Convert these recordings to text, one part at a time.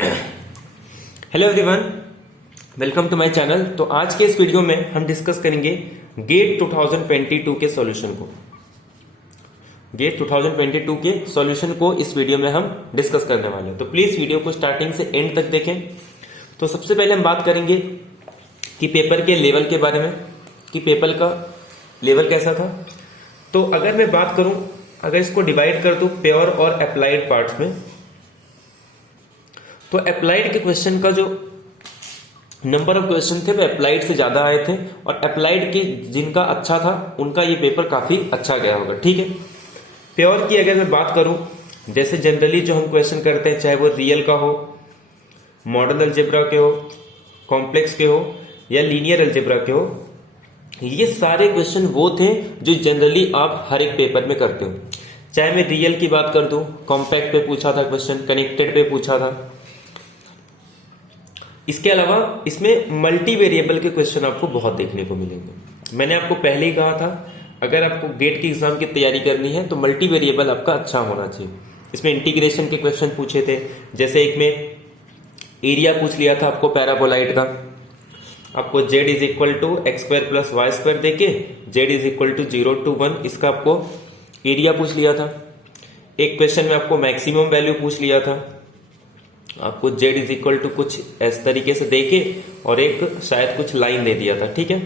Hello everyone, welcome to my channel. तो आज के इस वीडियो में हम डिस्कस करेंगे गेट 2022 के सॉल्यूशन को। गेट 2022 के सॉल्यूशन को इस वीडियो में हम डिस्कस करने वाले हैं, तो प्लीज वीडियो को स्टार्टिंग से एंड तक देखें। तो सबसे पहले हम बात करेंगे कि पेपर के लेवल के बारे में, कि पेपर का लेवल कैसा था। तो अगर मैं बात करूं, अगर इसको डिवाइड कर दूं प्योर और अप्लाइड पार्ट्स में, तो अप्लाइड के क्वेश्चन का जो नंबर ऑफ क्वेश्चन थे वो अप्लाइड से ज्यादा आए थे, और अप्लाइड के जिनका अच्छा था उनका ये पेपर काफी अच्छा गया होगा। ठीक है, प्योर की अगर मैं बात करूं, जैसे जनरली जो हम क्वेश्चन करते हैं, चाहे वो रियल का हो, मॉडल अलजेब्रा के हो, कॉम्प्लेक्स के हो या लीनियर अलजेब्रा के हो, ये सारे क्वेश्चन वो थे जो जनरली आप हर एक पेपर में करते हो। चाहे मैं रियल की बात कर दूं, कॉम्पैक्ट पे पूछा था क्वेश्चन, कनेक्टेड पे पूछा था। इसके अलावा इसमें मल्टी वेरिएबल के क्वेश्चन आपको बहुत देखने को मिलेंगे। मैंने आपको पहले ही कहा था, अगर आपको गेट की एग्जाम की तैयारी करनी है तो मल्टी वेरिएबल आपका अच्छा होना चाहिए। इसमें इंटीग्रेशन के क्वेश्चन पूछे थे, जैसे एक में एरिया पूछ लिया था आपको पैराबोलाइड का, आपको z is equal to x square plus y square देके z is equal to 0 to 1, इसका आपको एरिया पूछ लिया था। एक क्वेश्चन में आपको मैक्सिमम वैल्यू पूछ लिया था, आपको z इज इक्वल टू कुछ इस तरीके से देके और एक शायद कुछ लाइन दे दिया था। ठीक है,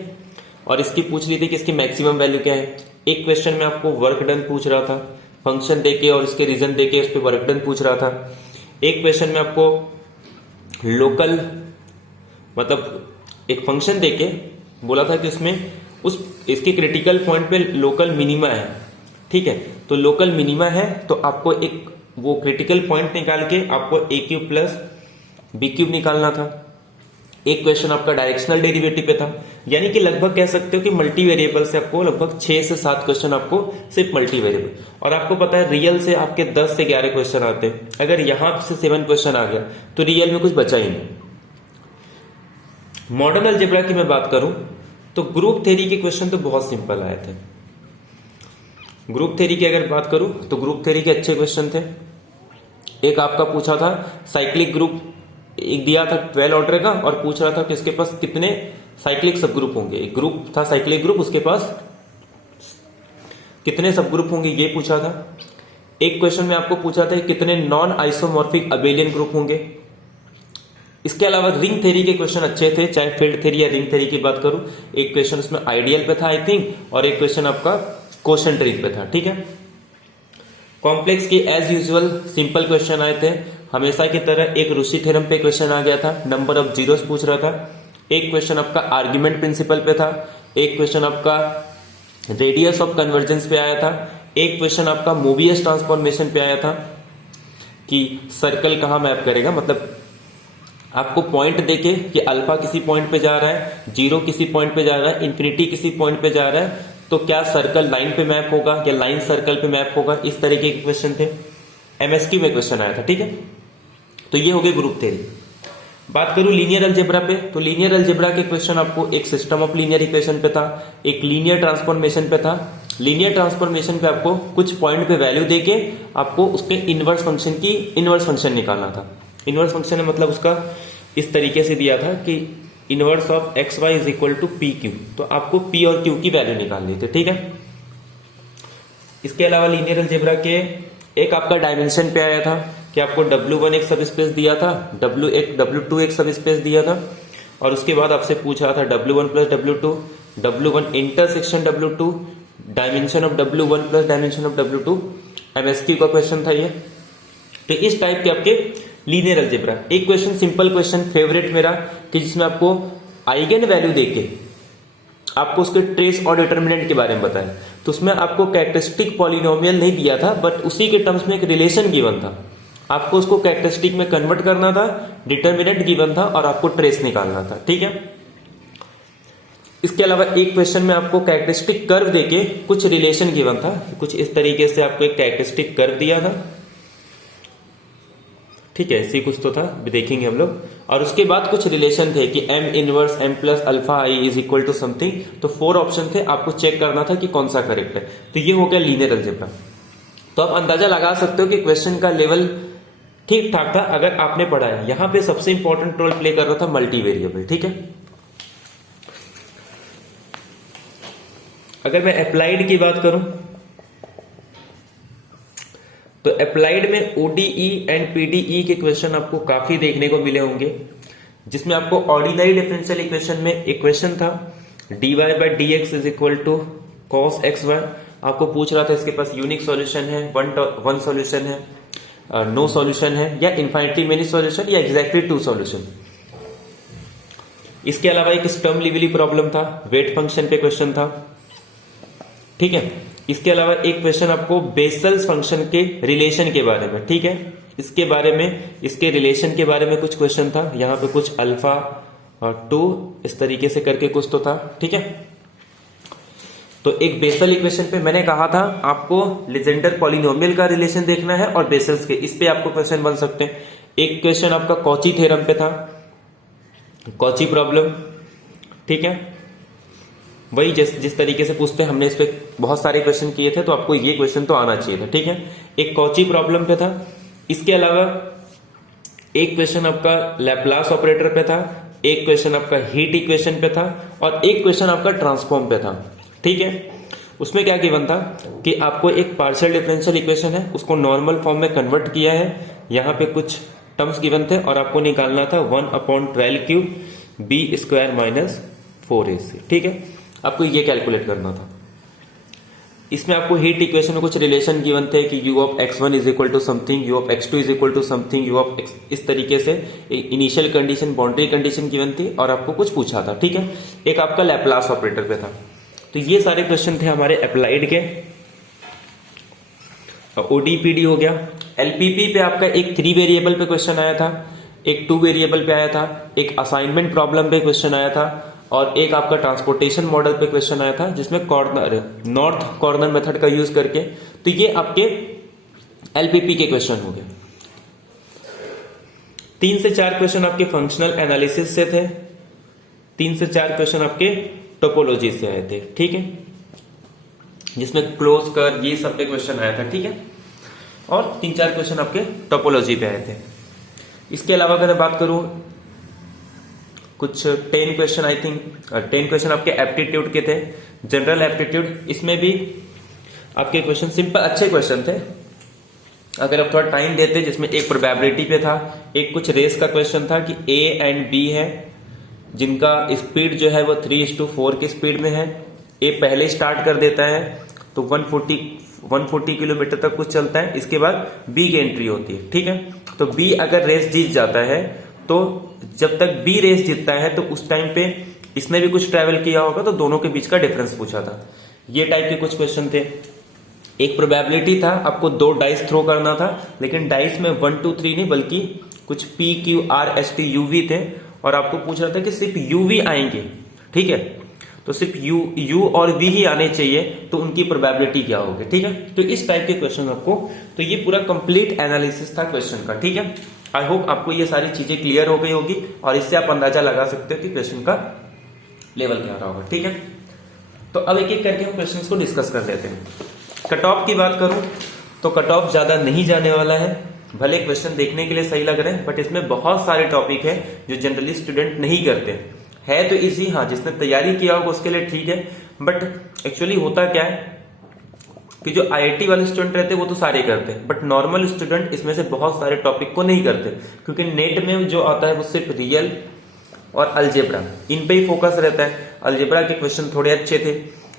और इसकी पूछ ली थी कि इसकी मैक्सिमम वैल्यू क्या है। एक क्वेश्चन में आपको वर्क डन पूछ रहा था, फंक्शन देके और इसके रीजन देके उस पर वर्क डन पूछ रहा था। एक क्वेश्चन में आपको लोकल, मतलब एक फंक्शन देके बोला था कि उसमें इसके क्रिटिकल पॉइंट पे लोकल मिनिमा है। ठीक है, तो लोकल मिनिमा है तो आपको एक वो क्रिटिकल पॉइंट निकाल के आपको ए क्यूब प्लस बी क्यूब निकालना था। एक क्वेश्चन आपका डायरेक्शनल डेरिवेटिव पे था। यानी कि लगभग कह सकते हो कि मल्टी वेरिएबल से आपको लगभग 6 से 7 क्वेश्चन आपको सिर्फ मल्टी वेरिएबल, और आपको पता है रियल से आपके 10 से 11 क्वेश्चन आते हैं। अगर यहां से 7 क्वेश्चन आ गया तो रियल में कुछ बचा ही नहीं। मॉडर्न अलजेब्रा की मैं बात करूं तो ग्रुप थ्योरी के क्वेश्चन तो बहुत सिंपल आए थे। ग्रुप थ्योरी की अगर बात करूं तो ग्रुप थ्योरी के अच्छे क्वेश्चन थे। एक आपका पूछा था साइक्लिक ग्रुप, एक दिया था 12 ऑर्डर का, और पूछ रहा था कि इसके पास कितने साइक्लिक सब ग्रुप होंगे। एक ग्रुप था साइक्लिक ग्रुप, उसके पास कितने सब ग्रुप होंगे ये पूछा था। एक क्वेश्चन में आपको पूछा था कितने नॉन आइसोमॉर्फिक अबेलियन ग्रुप होंगे। इसके अलावा रिंग थ्योरी के क्वेश्चन अच्छे थे, चाहे फील्ड थ्योरी या रिंग थ्योरी की बात करूं। एक क्वेश्चन उसमें आइडियल पे था आई थिंक, और एक क्वेश्चन आपका क्वोशंट रिंग पे था। ठीक है, कॉम्प्लेक्स की एज यूजुअल सिंपल क्वेश्चन आए थे हमेशा की तरह। एक रूसी थ्योरम पे क्वेश्चन आ गया था, नंबर ऑफ जीरोस पूछ रहा था। एक क्वेश्चन आपका आर्ग्यूमेंट प्रिंसिपल पे था। एक क्वेश्चन आपका रेडियस ऑफ कन्वर्जेंस पे आया था। एक क्वेश्चन आपका मोबियस ट्रांसफॉर्मेशन पे आया था कि सर्कल कहां मैप करेगा, मतलब आपको पॉइंट देके कि अल्फा किसी पॉइंट पे जा रहा है, जीरो किसी पॉइंट पे जा रहा है, इंफिनिटी किसी पॉइंट पे जा रहा है, तो क्या सर्कल लाइन पे मैप होगा या लाइन सर्कल पे मैप होगा। इस तरीके के क्वेश्चन थे, एमएसक्यू में क्वेश्चन आया था। ठीक है, तो ये हो गए ग्रुप थ्योरी। बात करूं लीनियर अलजेब्रा पे, तो लीनियर अलजेब्रा के क्वेश्चन आपको एक सिस्टम ऑफ लीनियर इक्वेशन पे था, एक लीनियर ट्रांसफॉर्मेशन पे था। लीनियर ट्रांसफॉर्मेशन पे आपको कुछ पॉइंट पे वैल्यू देके आपको उसके इनवर्स फंक्शन की इनवर्स फंक्शन निकालना था। इनवर्स फंक्शन है मतलब उसका इस तरीके से दिया था कि inverse of x y is equal to p q, तो आपको पी और क्यू की वैल्यू निकालनी थी। ठीक है, इसके अलावा लीनियर अलजेब्रा के एक आपका डायमेंशन पे आया था कि आपको W1 एक सब स्पेस दिया था, W2 एक सब स्पेस दिया था, और उसके बाद आपसे पूछ रहा था W1 plus W2, W1 intersection W2, dimension of W1 plus dimension of W2। MSQ का क्वेश्चन था ये। तो इस टाइप के आपके लीनियर अलजेब्रा। एक क्वेश्चन सिंपल क्वेश्चन फेवरेट मेरा, कि जिसमें आपको आइगन वैल्यू देके आपको उसके ट्रेस और डिटर्मिनेंट के बारे में बताया। तो उसमें आपको कैरेक्टरिस्टिक पॉलिनोमियल नहीं दिया था, बट उसी के टर्म्स में एक रिलेशन गिवन था, आपको उसको कैरेक्टरिस्टिक में कन्वर्ट करना था, डिटर्मिनेंट गिवन था और आपको ट्रेस निकालना था। ठीक है, इसके अलावा एक क्वेश्चन में आपको कैरेक्टरिस्टिक कर्व देके कुछ रिलेशन गिवन था, कुछ इस तरीके से आपको एक कैरेक्टरिस्टिक कर्व दिया था। ठीक है, ऐसी कुछ तो था, देखेंगे हम लोग। और उसके बाद कुछ रिलेशन थे कि m inverse m plus alpha I is equal to something. तो 4 ऑप्शन थे, आपको चेक करना था कि कौन सा करेक्ट है। तो ये हो गया लीनियर अलजेब्रा। तो आप अंदाजा लगा सकते हो कि क्वेश्चन का लेवल ठीक ठाक था अगर आपने पढ़ा है। यहां पे सबसे इंपॉर्टेंट रोल प्ले कर रहा था मल्टी वेरिएबल, ठीक है। अगर मैं अप्लाइड की बात करूं तो अप्लाइड में ओडीई एंड पीडीई के क्वेश्चन आपको काफी देखने को मिले होंगे, जिसमें आपको ऑर्डिनरी डिफरेंशियल इक्वेशन में एक क्वेश्चन था dy by d x is equal to cos x y. आपको पूछ रहा था इसके पास यूनिक सॉल्यूशन है, वन सॉल्यूशन है, नो सॉल्यूशन है, या इन्फाइनिटली मेनी सॉल्यूशन, या एग्जैक्टली टू सॉल्यूशन। इसके अलावा एक स्टर्म लिवली प्रॉब्लम था, वेट फंक्शन पे क्वेश्चन था, ठीक है। इसके अलावा एक क्वेश्चन आपको बेसल्स फंक्शन के रिलेशन के बारे में, ठीक है, इसके बारे में, इसके रिलेशन के बारे में कुछ क्वेश्चन था। यहां पे कुछ अल्फा और 2 इस तरीके से करके कुछ तो था, ठीक है। तो एक बेसल इक्वेशन पे मैंने कहा था आपको लीजेंडर पॉलिनोमियल का रिलेशन देखना है और बेसल्स के, इस पे आपको क्वेश्चन बन सकते हैं। एक क्वेश्चन आपका कॉची थ्योरम पे था, कॉची प्रॉब्लम, ठीक है। वही जिस तरीके से पूछते हैं, हमने इस पे बहुत सारे क्वेश्चन किए थे, तो आपको ये क्वेश्चन तो आना चाहिए था, ठीक है। एक कॉची प्रॉब्लम पे था। इसके अलावा एक क्वेश्चन आपका लैप्लास ऑपरेटर पे था, एक क्वेश्चन आपका हीट इक्वेशन पे था, और एक क्वेश्चन आपका ट्रांसफॉर्म पे था, ठीक है। उसमें क्या गिवन था कि आपको एक पार्शियल डिफरेंशियल इक्वेशन है, उसको नॉर्मल फॉर्म में कन्वर्ट किया है। यहां पे कुछ टर्म्स गिवन थे और आपको निकालना था 1/12³ b² माइनस 4ac, ठीक है। आपको ये कैलकुलेट करना था। इसमें आपको हीट इक्वेशन में कुछ रिलेशन गिवन थे कि u of x1 is equal to something, u of x2 is equal to something, u of x, इस तरीके से initial condition, boundary condition given थी और आपको कुछ पूछा था, ठीक है। एक आपका लैप्लास ऑपरेटर पे था। तो ये सारे क्वेश्चन थे हमारे अप्लाइड के। ओडीपीडी हो गया। एलपीपी पे आपका एक 3 वेरिएबल पे क्वेश्चन आया था, एक 2 वेरिएबल पे आया था, एक असाइनमेंट प्रॉब्लम पे क्वेश्चन आया था, और एक आपका ट्रांसपोर्टेशन मॉडल पे क्वेश्चन आया था जिसमें नॉर्थ कॉर्नर मेथड का यूज करके। तो ये आपके एलपीपी के क्वेश्चन हो गए। 3 से 4 क्वेश्चन आपके फंक्शनल एनालिसिस से थे, 3 से 4 क्वेश्चन आपके टोपोलॉजी से आए थे, ठीक है, जिसमें क्लोज कर ये सब पे क्वेश्चन आया था, ठीक है। और 3-4 क्वेश्चन आपके टोपोलॉजी पे आए थे। इसके अलावा अगर मैं बात करूं, कुछ 10 क्वेश्चन, आई थिंक 10 क्वेश्चन आपके एप्टीट्यूड के थे, जनरल एप्टीट्यूड। इसमें भी आपके क्वेश्चन सिंपल अच्छे क्वेश्चन थे अगर आप थोड़ा टाइम देते, जिसमें एक प्रोबेबिलिटी पे था, एक कुछ रेस का क्वेश्चन था कि ए एंड बी है जिनका स्पीड जो है वो 3:4 की स्पीड में है। ए पहले स्टार्ट कर देता है तो 140 किलोमीटर तक कुछ चलता है, इसके बाद बी की एंट्री होती है, ठीक है। तो बी अगर रेस जीत जाता है तो जब तक बी रेस जीतता है तो उस टाइम पे इसने भी कुछ ट्रैवल किया होगा, तो दोनों के बीच का डिफरेंस पूछा था। ये टाइप के कुछ क्वेश्चन थे। एक प्रोबेबिलिटी था, आपको 2 डाइस थ्रो करना था, लेकिन डाइस में 1 2 3 नहीं बल्कि कुछ P Q R S T U V थे, और आपको पूछ रहा था कि सिर्फ UV आएंगे, ठीक है। तो सिर्फ U और V ही आने चाहिए, तो उनकी प्रोबेबिलिटी क्या होगी, ठीक है। तो इस टाइप के क्वेश्चन आपको, तो ये पूरा कंप्लीट एनालिसिस था क्वेश्चन का, ठीक है। आई होप आपको ये सारी चीजें क्लियर हो गई होगी और इससे आप अंदाजा लगा सकते हो कि क्वेश्चन का लेवल क्या रहा होगा, ठीक है। तो अब एक एक करके हम क्वेश्चंस को डिस्कस कर लेते हैं। कट ऑफ की बात करूं तो कट ऑफ ज्यादा नहीं जाने वाला है, भले क्वेश्चन देखने के लिए सही लग रहे हैं, बट इसमें बहुत सारे टॉपिक है जो जनरली स्टूडेंट नहीं करते है। तो इजी, हाँ, जिसने तैयारी किया होगा उसके लिए ठीक है, बट एक्चुअली होता क्या है कि जो आईआईटी वाले स्टूडेंट रहते हैं वो तो सारे करते हैं, बट नॉर्मल स्टूडेंट इसमें से बहुत सारे टॉपिक को नहीं करते, क्योंकि नेट में जो आता है वो सिर्फ रियल और अलजेब्रा, इन पे ही फोकस रहता है। अलजेब्रा के क्वेश्चन थोड़े अच्छे थे,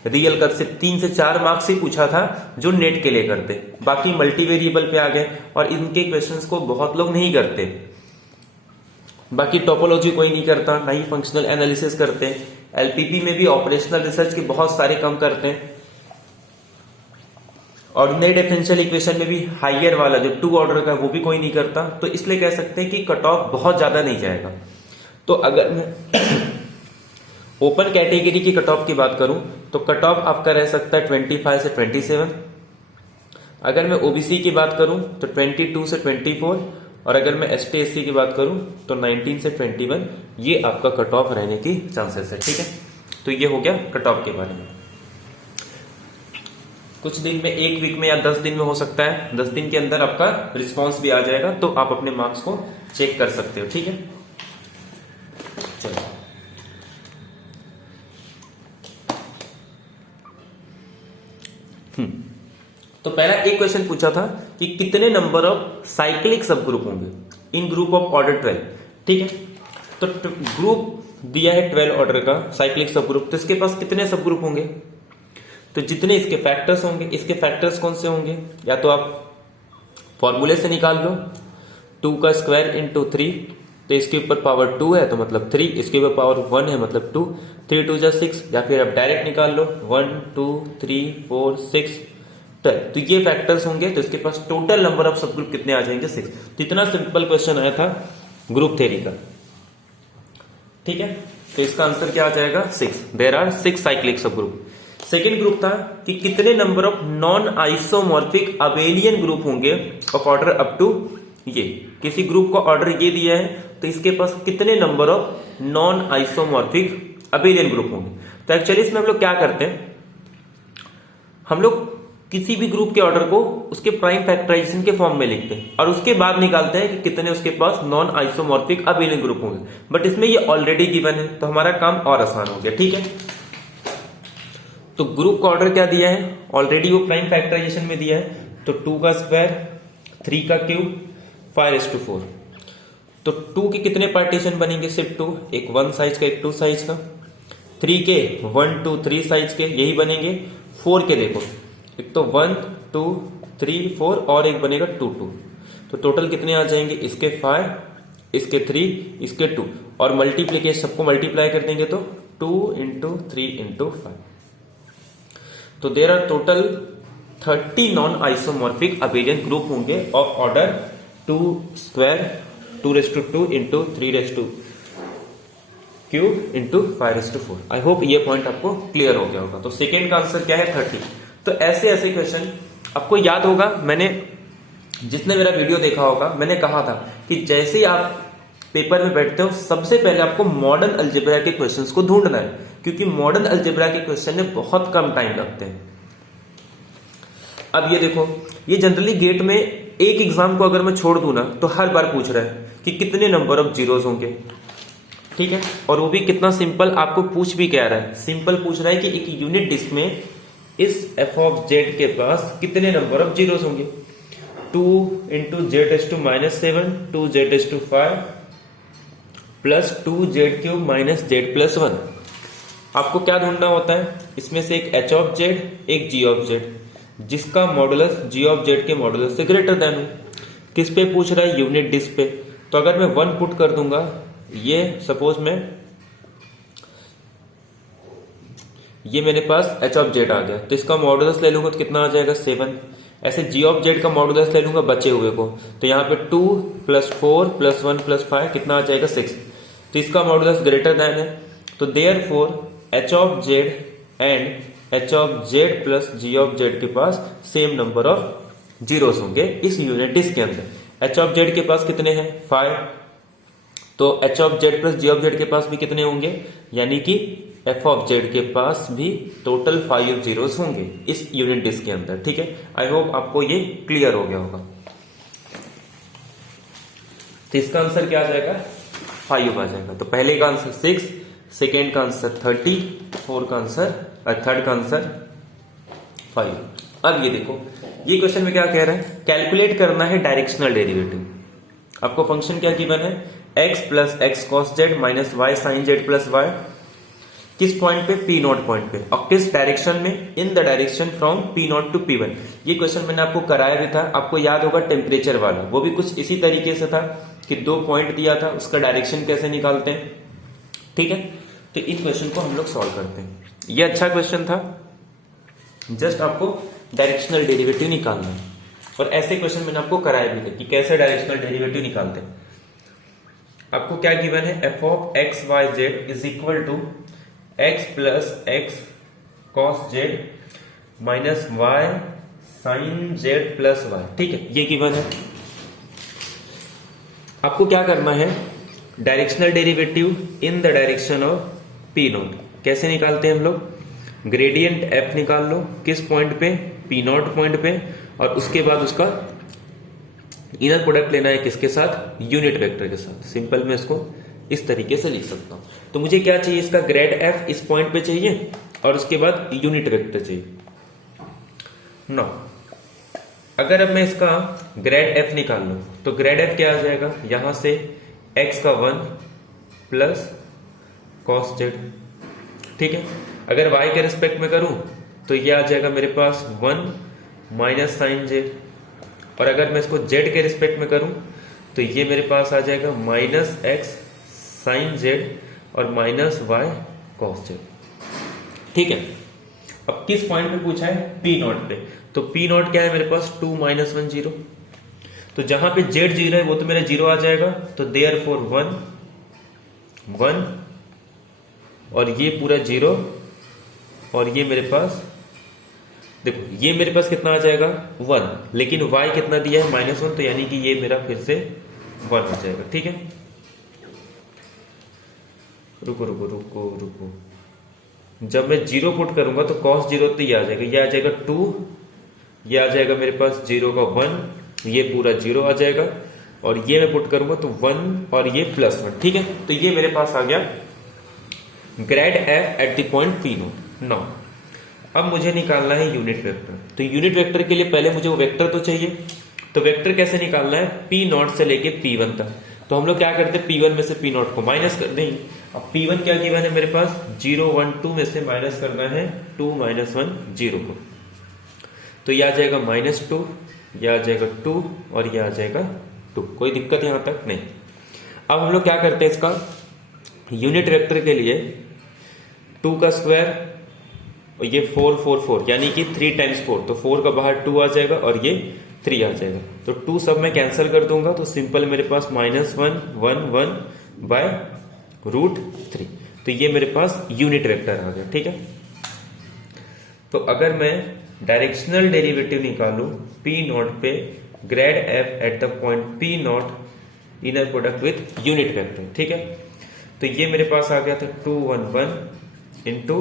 रियल का सिर्फ 3 से 4 मार्क्स ही पूछा था जो नेट के लिए करते, बाकी मल्टी वेरिएबल पे आ गए और इनके क्वेश्चंस को बहुत लोग नहीं करते। बाकी टोपोलॉजी कोई नहीं करता, ना ही फंक्शनल एनालिसिस करते। एलपीपी में भी ऑपरेशनल रिसर्च के बहुत सारे कम करते हैं। ऑर्डिनरी डिफरेंशियल इक्वेशन में भी हायर वाला जो 2 ऑर्डर का वो भी कोई नहीं करता, तो इसलिए कह सकते हैं कि कट ऑफ बहुत ज्यादा नहीं जाएगा। तो अगर मैं ओपन कैटेगरी की कट ऑफ की बात करूं तो कट ऑफ आपका रह सकता है 25 से 27। अगर मैं ओबीसी की बात करूं तो 22 से 24, और अगर मैं एसटी एससी की बात करूं तो 19 से 21, ये आपका कट ऑफ रहने की चांसेस है, ठीक है। तो ये हो गया कट ऑफ के बारे में। कुछ दिन में, 1 वीक में या 10 दिन में हो सकता है। 10 दिन के अंदर आपका रिस्पॉन्स भी आ जाएगा, तो आप अपने मार्क्स को चेक कर सकते हो। ठीक है, चलो तो पहला एक क्वेश्चन पूछा था कि कितने नंबर ऑफ साइक्लिक सब ग्रुप होंगे इन ग्रुप ऑफ ऑर्डर 12। ठीक है, तो ग्रुप दिया है 12 ऑर्डर का साइक्लिक सब ग्रुप, तो इसके पास कितने सब ग्रुप होंगे? तो जितने इसके फैक्टर्स होंगे, इसके फैक्टर्स कौन से होंगे? या तो आप फॉर्मूले से निकाल लो, 2 का स्क्वायर इंटू 3, तो इसके ऊपर पावर 2 है तो मतलब 3, इसके ऊपर पावर 1 है मतलब 2, 3 2 जा 6, या फिर आप डायरेक्ट निकाल लो 1 2 3 4 6 12। तो ये फैक्टर्स होंगे, तो इसके पास टोटल नंबर ऑफ सब ग्रुप कितने आ जाएंगे? 6। तो इतना सिंपल क्वेश्चन आया था ग्रुप थ्योरी का। ठीक है, तो इसका आंसर क्या आ जाएगा? 6। देयर आर 6 साइक्लिक सब ग्रुप। सेकेंड ग्रुप था कि कितने number of non isomorphic abelian group होंगे ऑफ ऑर्डर अप टू ये। किसी ग्रुप को ऑर्डर ये दिया है, तो इसके पास कितने number of non isomorphic abelian group होंगे। तो एक्चुअली इसमें हम लोग क्या करते हैं, हम लोग किसी भी ग्रुप के ऑर्डर को उसके प्राइम फैक्टराइजेशन के फॉर्म में लिखते हैं और उसके बाद निकालते हैं कि कितने उसके पास नॉन आइसोमॉर्फिक अबेलियन ग्रुप होंगे। बट इसमें ये ऑलरेडी गिवन है, तो हमारा काम और आसान हो गया। ठीक है, तो ग्रुप का ऑर्डर क्या दिया है? ऑलरेडी वो प्राइम फैक्टराइजेशन में दिया है, तो 2 का स्क्वायर, 3 का क्यूब, 5/4। तो 2 के कितने पार्टीशन बनेंगे? सिर्फ 2, एक 1 साइज का, एक 2 साइज का। 3 के 1 2 3 साइज के यही बनेंगे। 4 के देखो, एक तो 1 2 3 4 और एक बनेगा 2 2। तो टोटल कितने आ जाएंगे? इसके 5, इसके 3, इसके 2, और मल्टीप्लीकेशन सबको मल्टीप्लाई कर देंगे तो 2 × 3 × 5। तो there are total 30 non isomorphic abelian group होंगे of order 2 square 2/2 × 3³ × 5/4। I hope ये पॉइंट आपको क्लियर हो गया होगा। तो सेकेंड का आंसर क्या है? 30। तो ऐसे ऐसे क्वेश्चन आपको याद होगा, मैंने जिसने मेरा वीडियो देखा होगा, मैंने कहा था कि जैसे ही आप पेपर में बैठते हो सबसे पहले आपको मॉडर्न अलजेब्रा के क्वेश्चंस को ढूंढना है, क्योंकि मॉडर्न अलजेब्रा के क्वेश्चन में बहुत कम टाइम लगते हैं। अब ये देखो, ये जनरली गेट में एक एग्जाम को अगर मैं छोड़ दूं ना, तो हर बार पूछ रहा है कि कितने नंबर ऑफ जीरोस होंगे। ठीक है, और वो भी कितना सिंपल आपको पूछ भी क्या रहा है, सिंपल पूछ रहा है कि एक यूनिट डिस्क में इस f ऑफ z के पास कितने नंबर ऑफ जीरोस होंगे। 2 × z⁻7 2z⁵ plus 2z³ - z+1। आपको क्या ढूंढना होता है? इसमें से एक h ऑफ z, एक g ऑफ z, जिसका मॉडुलस g ऑफ z के मॉडुलस से ग्रेटर देन हो। किस पे पूछ रहा है? यूनिट डिस्क पे। तो अगर मैं 1 पुट कर दूंगा, ये सपोज मैं, ये मेरे पास h ऑफ z आ गया, तो इसका मॉडुलस ले लूंगा तो कितना आ जाएगा? 7। ऐसे g ऑफ z का मॉडुलस ले लूंगा बचे हुए को, तो यहाँ पे 2 + 4 + 1 + 5 कितना आ जाएगा? 6। तो इसका मॉडुलस ग्रेटर देन है, तो therefore h of z and h of z plus g of z के पास सेम नंबर ऑफ जीरोस होंगे इस यूनिट डिस्क के अंदर। h ऑफ z के पास कितने हैं? 5। तो h of z plus g of z के पास भी कितने होंगे? यानी कि f ऑफ z के पास भी टोटल 5 जीरोस होंगे इस यूनिट डिस्क के अंदर। ठीक है, आई होप आपको ये क्लियर हो गया होगा। तो इसका आंसर क्या आ जाएगा? 5 आ जाएगा। तो पहले का आंसर 6, सेकेंड का आंसर 30, थर्ड का आंसर 5। अब ये देखो, ये क्वेश्चन में क्या कह रहा है? कैलकुलेट करना है डायरेक्शनल डेरिवेटिव। आपको फंक्शन क्या गिवन है? x + x cos z - y sin z + y। किस पॉइंट पे? P0 पॉइंट पे। और किस डायरेक्शन में? In the direction from P0 to P1। ये क्वेश्चन मैंने आपको कराया भी था, आपको याद होगा, टेम्परेचर वाला। वो भी कुछ इसी तरीके से था कि 2 पॉइंट दिया था, उसका डायरेक्शन कैसे निकालते हैं। ठीक है, तो इस क्वेश्चन को हम लोग सॉल्व करते हैं। ये अच्छा क्वेश्चन था, जस्ट आपको डायरेक्शनल डेरिवेटिव निकालना है। और ऐसे क्वेश्चन मैंने आपको कराया भी थे कि कैसे डायरेक्शनल डेरिवेटिव निकालते हैं। आपको क्या गिवन है? f of x y z is equal to x plus x cos z minus y sin z plus y। ठीक है, ये गिवन है। आपको क्या करना है? Directional derivative in the direction of P0 कैसे निकालते हैं हम लोग? ग्रेडियंट f निकाल लो। किस पॉइंट पे? पी नॉट पॉइंट पे, और उसके बाद उसका इनर प्रोडक्ट लेना है किसके साथ, यूनिट वेक्टर के साथ। सिंपल मैं इसको इस तरीके से लिख सकता हूं। तो मुझे क्या चाहिए, इसका ग्रेड एफ इस पॉइंट पे चाहिए और उसके बाद यूनिट वेक्टर चाहिए। नो, अगर अब मैं इसका ग्रेड एफ निकाल लूं तो ग्रेड एफ क्या आ जाएगा, यहां से एक्स का 1 प्लस कॉस जेड। ठीक है, अगर y के रिस्पेक्ट में करूं तो ये आ जाएगा मेरे पास 1 माइनस साइन जेड, और अगर मैं इसको z के रिस्पेक्ट में करूं तो ये मेरे पास आ जाएगा माइनस एक्स साइन जेड और माइनस वाई कॉस जेड। ठीक है, अब किस पॉइंट पे पूछा है, पी नॉट पे। तो पी नॉट क्या है मेरे पास, 2 माइनस 1 0। तो जहां पे जेड 0 है वो तो मेरा 0 आ जाएगा, तो देयरफॉर 1 1 और ये पूरा 0, और ये मेरे पास देखो ये मेरे पास कितना आ जाएगा 1, लेकिन y कितना दिया है -1, तो यानी कि ये मेरा फिर से 1 आ जाएगा। ठीक है, रुको रुको रुको रुको, जब मैं 0 पुट करूंगा तो cos 0 तो ये आ जाएगा, ये आ जाएगा 2, ये आ जाएगा मेरे पास 0 का 1, ये पूरा 0 आ जाएगा, और ये मैं पुट करूंगा तो 1 और ये +1। ठीक है, तो ये मेरे पास आ गया grade F at the point P not. Now अब मुझे निकालना है यूनिट वेक्टर। तो यूनिट वेक्टर के लिए पहले मुझे वो वेक्टर तो चाहिए। तो वेक्टर कैसे निकालना है, पी नॉट से लेके P1 तक। तो हम लोग क्या करते हैं, P1 में से P नॉट को माइनस कर देंगे। अब P1 क्या गिवन है मेरे पास, 0 1 2 में से माइनस करना है 2 -1 0 को, तो ये आ जाएगा -2, यह आ जाएगा 2 और यह आ जाएगा 2। कोई दिक्कत यहां तक नहीं। अब हम लोग क्या करते हैं, इसका यूनिट वेक्टर के लिए 2 का स्क्वायर और ये 4 4 4 यानी कि 3 टाइम्स 4, तो 4 का बाहर 2 आ जाएगा और ये 3 आ जाएगा, तो 2 सब मैं कैंसिल कर दूंगा, तो सिंपल मेरे पास -1 1 1 बाय √3। तो ये मेरे पास यूनिट वेक्टर आ गया। ठीक है, तो अगर मैं डायरेक्शनल डेरिवेटिव निकालूं पी नॉट पे grade F at the point P not inner product with unit vector. ठीक है, तो ये मेरे पास आ गया था 2 1 1 इंटू,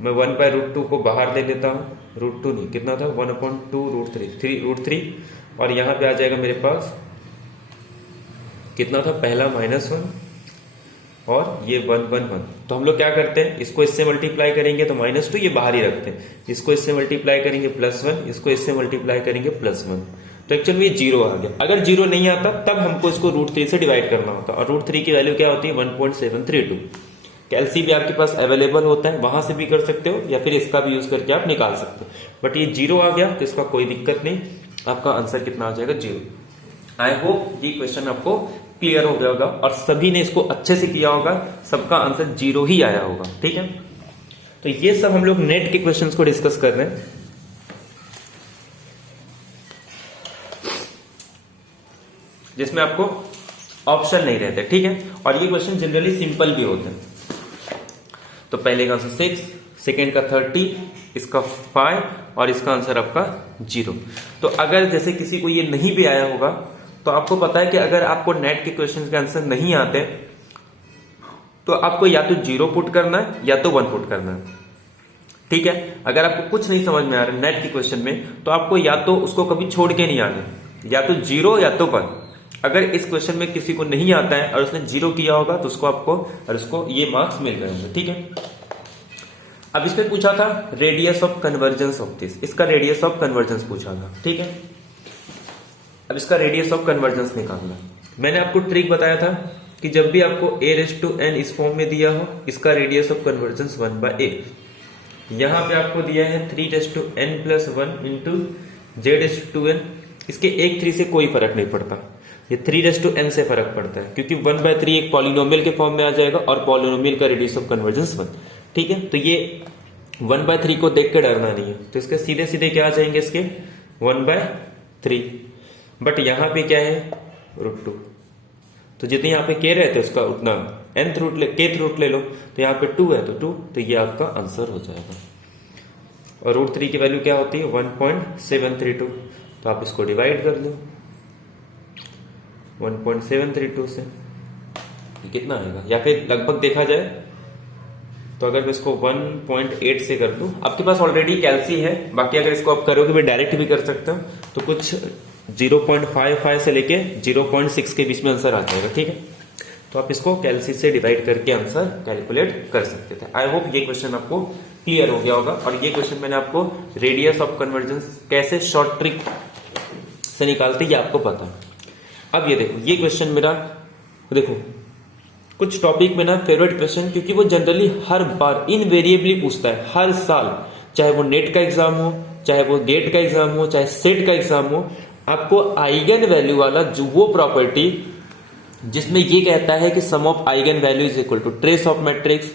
मैं 1/√2 को बाहर ले लेता हूं, √2 नहीं, कितना था 1/2 √3 और यहां पे आ जाएगा मेरे पास कितना था, पहला -1 और ये 1 1 1। तो हम लोग क्या करते हैं, इसको इससे मल्टीप्लाई करेंगे तो -2 ये बाहर ही रखते हैं, इसको इससे मल्टीप्लाई करेंगे +1, इसको इससे मल्टीप्लाई करेंगे +1, तो एक्चुअली ये 0 आ गया। अगर 0 नहीं आता तब हमको इसको √3 से डिवाइड करना होता, और √3 की वैल्यू क्या होती है 1.732। कैलसी भी आपके पास अवेलेबल होता है, वहां से भी कर सकते हो या फिर इसका भी यूज करके आप निकाल सकते हो, बट ये 0 आ गया तो इसका कोई दिक्कत नहीं, आपका आंसर कितना आ जाएगा 0। आई होप ये क्वेश्चन आपको क्लियर हो गया होगा और सभी ने इसको अच्छे से किया होगा, सबका आंसर 0 ही आया होगा। ठीक है, तो ये सब हम लोग नेट के क्वेश्चंस को डिस्कस कर रहे हैं। जिसमें आपको ऑप्शन नहीं रहते। ठीक है, और ये क्वेश्चन जनरली सिंपल भी होते हैं। तो पहले का आंसर 6, सेकेंड का 30, इसका 5 और इसका आंसर आपका 0। तो अगर जैसे किसी को ये नहीं भी आया होगा तो आपको पता है कि अगर आपको नेट के क्वेश्चन के आंसर नहीं आते तो आपको या तो 0 पुट करना है या तो 1 पुट करना है। ठीक है, अगर आपको कुछ नहीं समझ में आ रहा नेट के क्वेश्चन में तो आपको या तो उसको कभी छोड़ के नहीं आना, या तो 0 या तो 1। अगर इस क्वेश्चन में किसी को नहीं आता है और उसने 0 किया होगा तो उसको आपको और उसको ये मार्क्स मिल गए होंगे। ठीक है, अब इसमें पूछा था radius of convergence of this, इसका रेडियस ऑफ कन्वर्जेंस पूछा था। ठीक है, अब इसका रेडियस ऑफ कन्वर्जेंस निकालना। मैंने आपको ट्रिक बताया था कि जब भी आपको a⁴n इस फॉर्म में दिया हो, इसका रेडियस ऑफ कन्वर्जेंस 1/a। यहां पे आपको दिया है 3⁻n + 1 इंटू z⁴n, इसके 1 3 से कोई फर्क नहीं पड़ता, ये 3⁻n से फर्क पड़ता है, क्योंकि 1/3 एक पॉलिनोमियल के फॉर्म में आ जाएगा और पॉलिनोमियल का रेडियस ऑफ कन्वर्जेंस 1। ठीक है, तो ये 1/3 को देख के डरना नहीं है, तो इसके सीधे सीधे क्या आ जाएंगे, इसके 1/3। बट यहां पे क्या है √2, तो जितने यहां पे k रहते उसका उतना nth रूट kth रूट ले लो, तो यहां पे 2 है तो 2, तो ये आपका आंसर हो जाएगा। और √3 की वैल्यू क्या होती है 1.732, तो आप इसको डिवाइड कर लो 1.732 से, ये कितना आएगा, या फिर लगभग देखा जाए तो अगर मैं इसको 1.8 से कर दूं, आपके पास ऑलरेडी कैल्सी है, बाकी अगर इसको आप करोगे भी डायरेक्ट भी कर सकते हो, तो कुछ 0.55 से लेके 0.6 के बीच में आंसर आ जाएगा। ठीक है, तो आप इसको कैल्सी से डिवाइड करके आंसर कैलकुलेट कर सकते थे। आई होप ये क्वेश्चन आपको क्लियर हो गया होगा। और ये क्वेश्चन मैंने आपको रेडियस ऑफ कन्वर्जेंस कैसे शॉर्ट ट्रिक से निकालते ये आपको पता है। अब ये देखो, ये क्वेश्चन मेरा देखो कुछ टॉपिक में ना फेवरेट क्वेश्चन, क्योंकि वो जनरली हर बार इनवेरिएबली पूछता है, हर साल, चाहे वो नेट का एग्जाम हो, चाहे वो गेट का एग्जाम हो, चाहे सेट का एग्जाम हो, आपको आइगन वैल्यू वाला जो वो प्रॉपर्टी जिसमें ये कहता है कि sum of eigen value is equal to trace of matrix,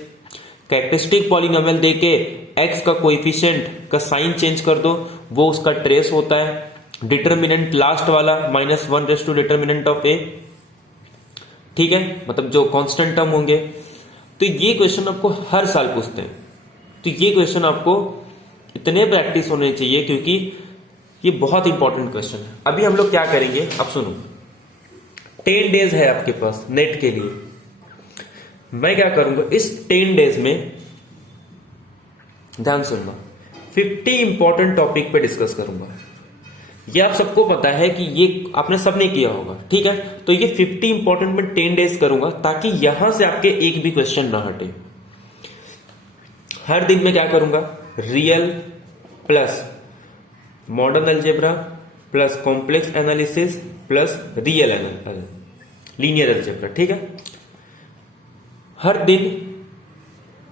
characteristic polynomial देके एक्स का कोएफिशिएंट का साइन चेंज कर दो, वो उसका ट्रेस होता है। डिटर्मिनेंट लास्ट वाला -1 रेज़ टू डिटर्मिनेंट ऑफ ए, ठीक है, मतलब जो कांस्टेंट टर्म होंगे। तो ये क्वेश्चन आपको हर साल पूछते हैं, तो ये क्वेश्चन आपको इतने प्रैक्टिस होने चाहिए क्योंकि ये बहुत इंपॉर्टेंट क्वेश्चन है। अभी हम लोग क्या करेंगे, अब सुनो, 10 डेज है आपके पास नेट के लिए। मैं क्या करूंगा इस 10 डेज में, ध्यान सुनना, 50 इंपॉर्टेंट टॉपिक पे डिस्कस करूंगा। ये आप सबको पता है कि ये आपने सबने किया होगा, ठीक है। तो ये 50 इंपॉर्टेंट में 10 डेज करूंगा ताकि यहां से आपके एक भी क्वेश्चन ना हटे। हर दिन में क्या करूंगा, real plus modern algebra plus complex analysis plus real linear algebra, ठीक है। हर दिन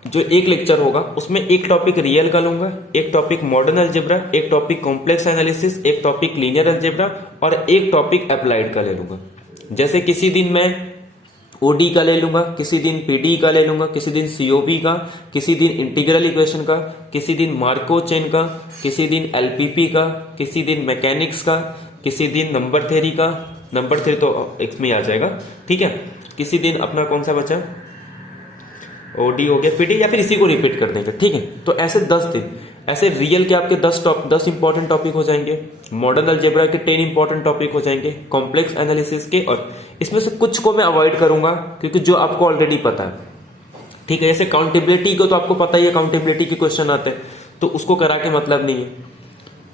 जो एक लेक्चर होगा उसमें एक टॉपिक रियल का लूंगा, एक टॉपिक मॉडर्न अलजेब्रा, एक टॉपिक कॉम्प्लेक्स एनालिसिस, एक टॉपिक लीनियर अलजेब्रा और एक टॉपिक अप्लाइड का ले लूंगा। जैसे किसी दिन मैं ओडी का ले लूंगा, किसी दिन पीडी का ले लूंगा, किसी दिन सीओबी का, किसी दिन इंटीग्रल इक्वेशन का, किसी दिन मार्को चेन का, किसी दिन एलपीपी का, किसी दिन मैकेनिक्स का, किसी दिन नंबर थ्योरी का, नंबर थ्योरी तो एक्स में आ जाएगा, ठीक है। किसी दिन अपना कौन सा बचा, ओडी हो गया, पीडी, या फिर इसी को रिपीट कर देंगे, ठीक है। तो ऐसे 10 दिन, ऐसे रियल के आपके 10 इंपॉर्टेंट टॉपिक हो जाएंगे, मॉडर्न अलजेब्रा के 10 इंपॉर्टेंट टॉपिक हो जाएंगे, कॉम्प्लेक्स एनालिसिस के, और इसमें से कुछ को मैं अवॉइड करूंगा क्योंकि जो आपको ऑलरेडी पता है, ठीक है। जैसे काउंटेबिलिटी को तो आपको पता ही है, काउंटेबिलिटी के क्वेश्चन आते हैं, तो उसको करा के मतलब नहीं है।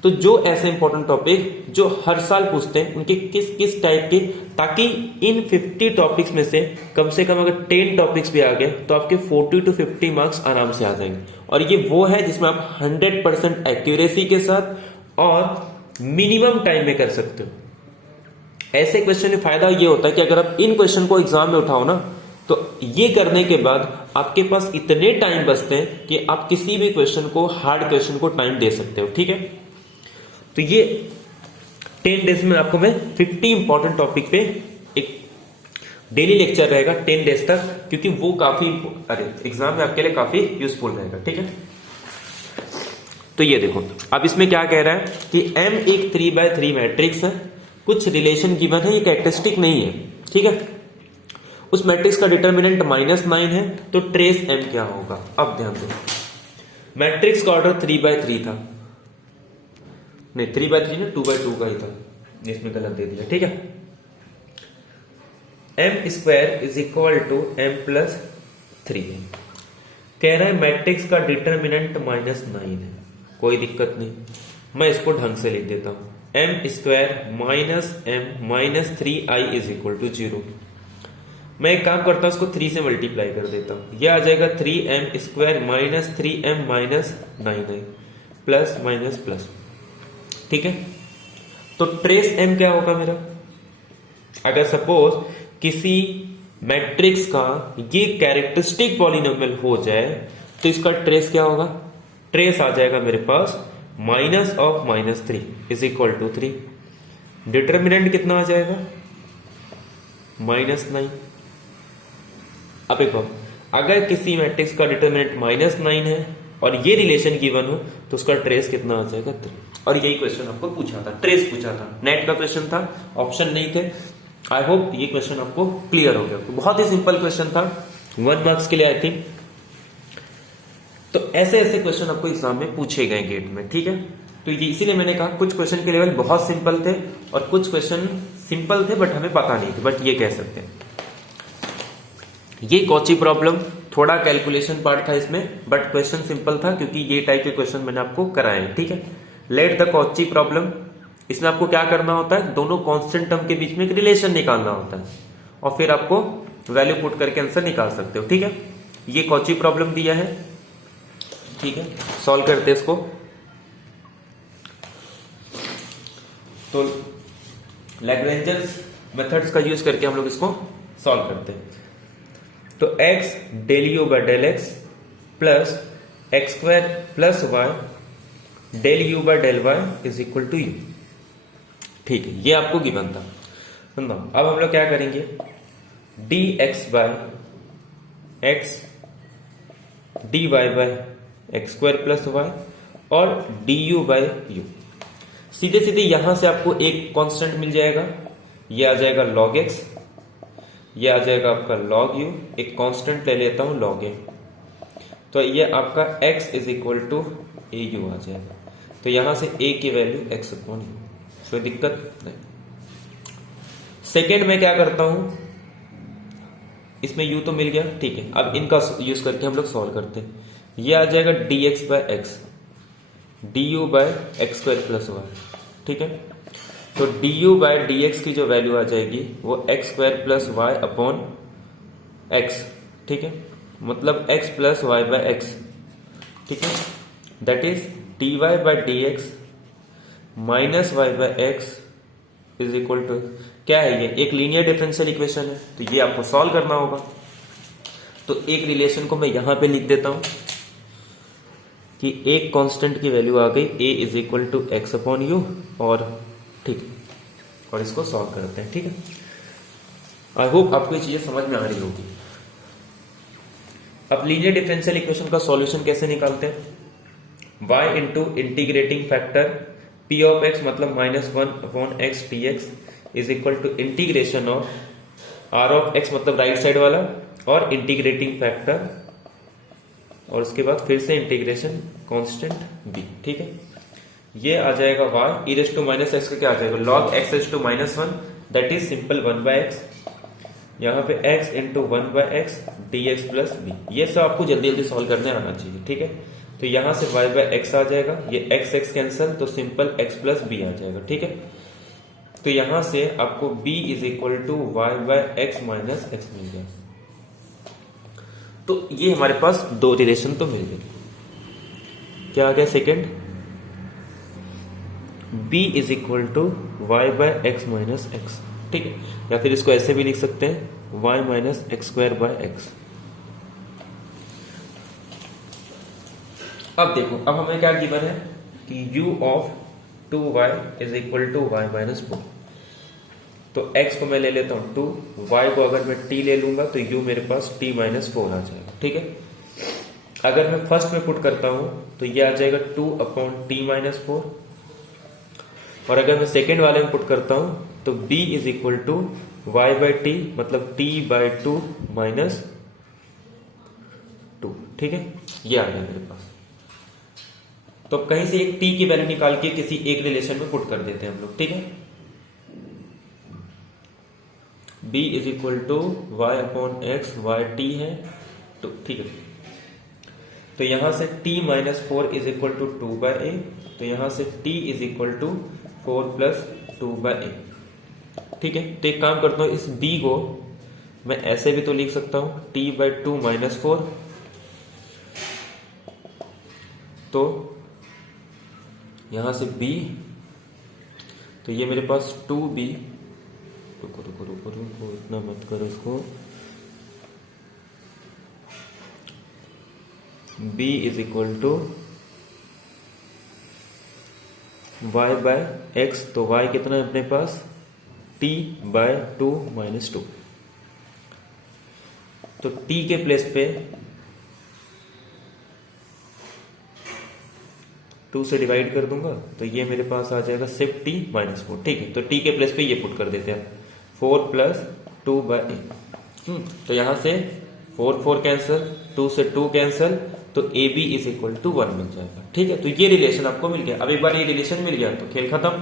तो जो ऐसे इंपॉर्टेंट टॉपिक जो हर साल पूछते हैं उनके किस किस टाइप के, ताकि इन 50 टॉपिक्स में से कम अगर 10 टॉपिक्स भी आ गए तो आपके 40 to 50 मार्क्स आराम से आ जाएंगे। और ये वो है जिसमें आप 100% एक्यूरेसी के साथ और मिनिमम टाइम में कर सकते हो। ऐसे क्वेश्चन में फायदा ये होता है कि अगर आप इन क्वेश्चन को एग्जाम में उठाओ ना, तो ये करने के बाद आपके पास इतने टाइम बचते हैं कि आप किसी भी क्वेश्चन को, हार्ड क्वेश्चन को टाइम दे सकते हो, ठीक है। तो ये 10 डेज में आपको मैं 50 इंपॉर्टेंट टॉपिक पे एक डेली लेक्चर रहेगा 10 डेज तक, क्योंकि वो काफी एग्जाम में आपके लिए काफी यूजफुल रहेगा, ठीक है। तो ये देखो, अब इसमें क्या कह रहा है कि M एक 3x3 मैट्रिक्स है, कुछ रिलेशन गिवन है, ये कैरेक्टरिस्टिक नहीं है, ठीक है। उस मैट्रिक्स का डिटर्मिनेंट -9 है, तो ट्रेस M क्या होगा। अब ध्यान दो, मैट्रिक्स का ऑर्डर 3x3 था, नहीं 3x3 ना 2x2 का ही था, इसमें गलत दे दिया, ठीक है। m² is equal to m+3 कह रहा है मैट्रिक्स का डिटर्मिनेंट -9 है, कोई दिक्कत नहीं, मैं इसको ढंग से लिख देता हूं, m² - m-3i is equal to 0। मैं एक काम करता हूं, इसको 3 से मल्टीप्लाई कर देता हूं, यह आ जाएगा 3m² - 3m - 9i plus minus plus, ठीक है। तो ट्रेस m क्या होगा मेरा, अगर सपोज किसी मैट्रिक्स का ये कैरेक्टरिस्टिक पॉलिनोमियल हो जाए तो इसका ट्रेस क्या होगा, ट्रेस आ जाएगा मेरे पास -(-3) इज इक्वल टू 3। डिटर्मिनेंट कितना आ जाएगा, -9। अब एक बात, अगर किसी मैट्रिक्स का डिटर्मिनेंट -9 है और ये रिलेशन गिवन हो तो उसका ट्रेस कितना आ जाएगा, 3। और यही क्वेश्चन आपको पूछा था, ट्रेस पूछा था, नेट का क्वेश्चन था, ऑप्शन नहीं थे। आई होप ये क्वेश्चन आपको क्लियर हो गया, बहुत ही सिंपल क्वेश्चन था, 1 मार्क्स के लिए आई थिंक। तो ऐसे ऐसे क्वेश्चन आपको एग्जाम में पूछे गए गेट में, ठीक है। तो ये इसीलिए मैंने कहा कुछ क्वेश्चन के लेवल बहुत सिंपल थे और कुछ क्वेश्चन सिंपल थे बट हमें पता नहीं थे, बट ये कह सकते हैं। ये कौची प्रॉब्लम थोड़ा कैलकुलेशन पार्ट था इसमें, बट क्वेश्चन सिंपल था क्योंकि ये टाइप के क्वेश्चन मैंने आपको कराए हैं, ठीक है। लेट द कॉची प्रॉब्लम, इसमें आपको क्या करना होता है, दोनों कांस्टेंट टर्म के बीच में एक रिलेशन निकालना होता है और फिर आपको वैल्यू पुट करके आंसर निकाल सकते हो, ठीक है। ये कॉची प्रॉब्लम दिया है, ठीक है। सॉल्व करते हैं इसको। तो लैग्रेंजस मेथड्स का यूज करके हम लोग इसको सॉल्व करते हैं। तो x del u by del x plus x square plus y del u by del y is equal to u, ठीक है। ये आपको गिवन था। अब हम लोग क्या करेंगे, d x by x d y by x square plus y और डी यू बाय यू। सीधे सीधे यहां से आपको एक कांस्टेंट मिल जाएगा, ये आ जाएगा log x, ये आ जाएगा आपका log u, एक कांस्टेंट ले लेता हूं log a, तो ये आपका x is equal to a u आ जाएगा। तो यहां से a की वैल्यू x अपॉन यू, कोई दिक्कत नहीं। सेकेंड में क्या करता हूं, इसमें u तो मिल गया, ठीक है। अब इनका यूज करके हम लोग सॉल्व करते हैं। ये आ जाएगा dx by x d u by x square plus y, ठीक है। तो d u by d x की जो वैल्यू आ जाएगी वो x square plus y upon x, ठीक है, मतलब x plus y by x, ठीक है। That is d y by d x minus y by x is equal to, क्या है ये, एक लीनियर डिफरेंशियल इक्वेशन है, तो ये आपको सॉल्व करना होगा। तो एक रिलेशन को मैं यहां पे लिख देता हूं कि एक कांस्टेंट की वैल्यू आ गई a is equal to x upon u, और ठीक है, और इसको सॉल्व करते हैं, ठीक है। आई होप आपको ये चीजें समझ में आ रही होगी। अब लीनियर डिफरेंशियल इक्वेशन का सॉल्यूशन कैसे निकालते हैं, y into integrating factor p of x मतलब -1 upon x dx is equal to integration of r of x मतलब राइट साइड वाला और इंटीग्रेटिंग फैक्टर और उसके बाद फिर से इंटीग्रेशन कांस्टेंट b, ठीक है। ये आ जाएगा y e raise to minus x का क्या आ जाएगा, log x raise to -1 that is simple 1 by x, यहाँ पे x into 1 by x d x plus b. ये सब आपको जल्दी जल्दी सॉल्व करने आना चाहिए, ठीक है। तो यहां से y बाय एक्स आ जाएगा, ये x x कैंसिल, तो सिंपल x प्लस बी आ जाएगा, ठीक है। तो यहां से आपको b is equal to y by x minus x मिल गया। तो ये हमारे पास दो रिलेशन तो मिल गए। क्या आ गया second, b is equal to y by x minus x, ठीक है। या फिर इसको ऐसे भी लिख सकते हैं y minus x square by x. अब देखो, अब हमें क्या गिवन है कि u of 2y is equal to y minus 4। तो x को मैं ले लेता हूं 2, y को अगर मैं t ले लूंगा तो u मेरे पास t माइनस 4 आ जाएगा, ठीक है। अगर मैं फर्स्ट में पुट करता हूं तो ये आ जाएगा 2 अपॉन t माइनस 4, और अगर मैं सेकेंड वाले में पुट करता हूं तो b is equal to y by t मतलब t बाय 2 माइनस 2, ठीक है। ये आ गया मेरे पास। तो कहीं से एक t की वैल्यू निकाल के किसी एक रिलेशन में पुट कर देते हैं हम लोग, ठीक है। b is equal to y upon x, y t है, तो ठीक है। तो यहां से t minus 4 is equal to 2 by a, तो यहां से t is equal to 4 plus 2 by a, ठीक है। तो एक काम करता हूं, इस b को मैं ऐसे भी तो लिख सकता हूं t बाय 2 माइनस 4, तो यहां से b, तो ये मेरे पास 2b, रुको इतना मत करो इसको, b is equal to y by x, तो y कितना है अपने पास t बाय 2 माइनस 2, तो t के प्लेस पे 2 से डिवाइड कर दूंगा, तो ये मेरे पास आ जाएगा सिर्फ t माइनस 4, ठीक है। तो t के प्लेस पे ये पुट कर देते हैं 4 प्लस 2 बाय ए, तो यहां से 4 कैंसिल, 2 से 2 कैंसिल, तो a b is equal to 1 मिल जाएगा, ठीक है। तो ये रिलेशन आपको मिल गया। अब एक बार ये रिलेशन मिल गया तो खेल खत्म,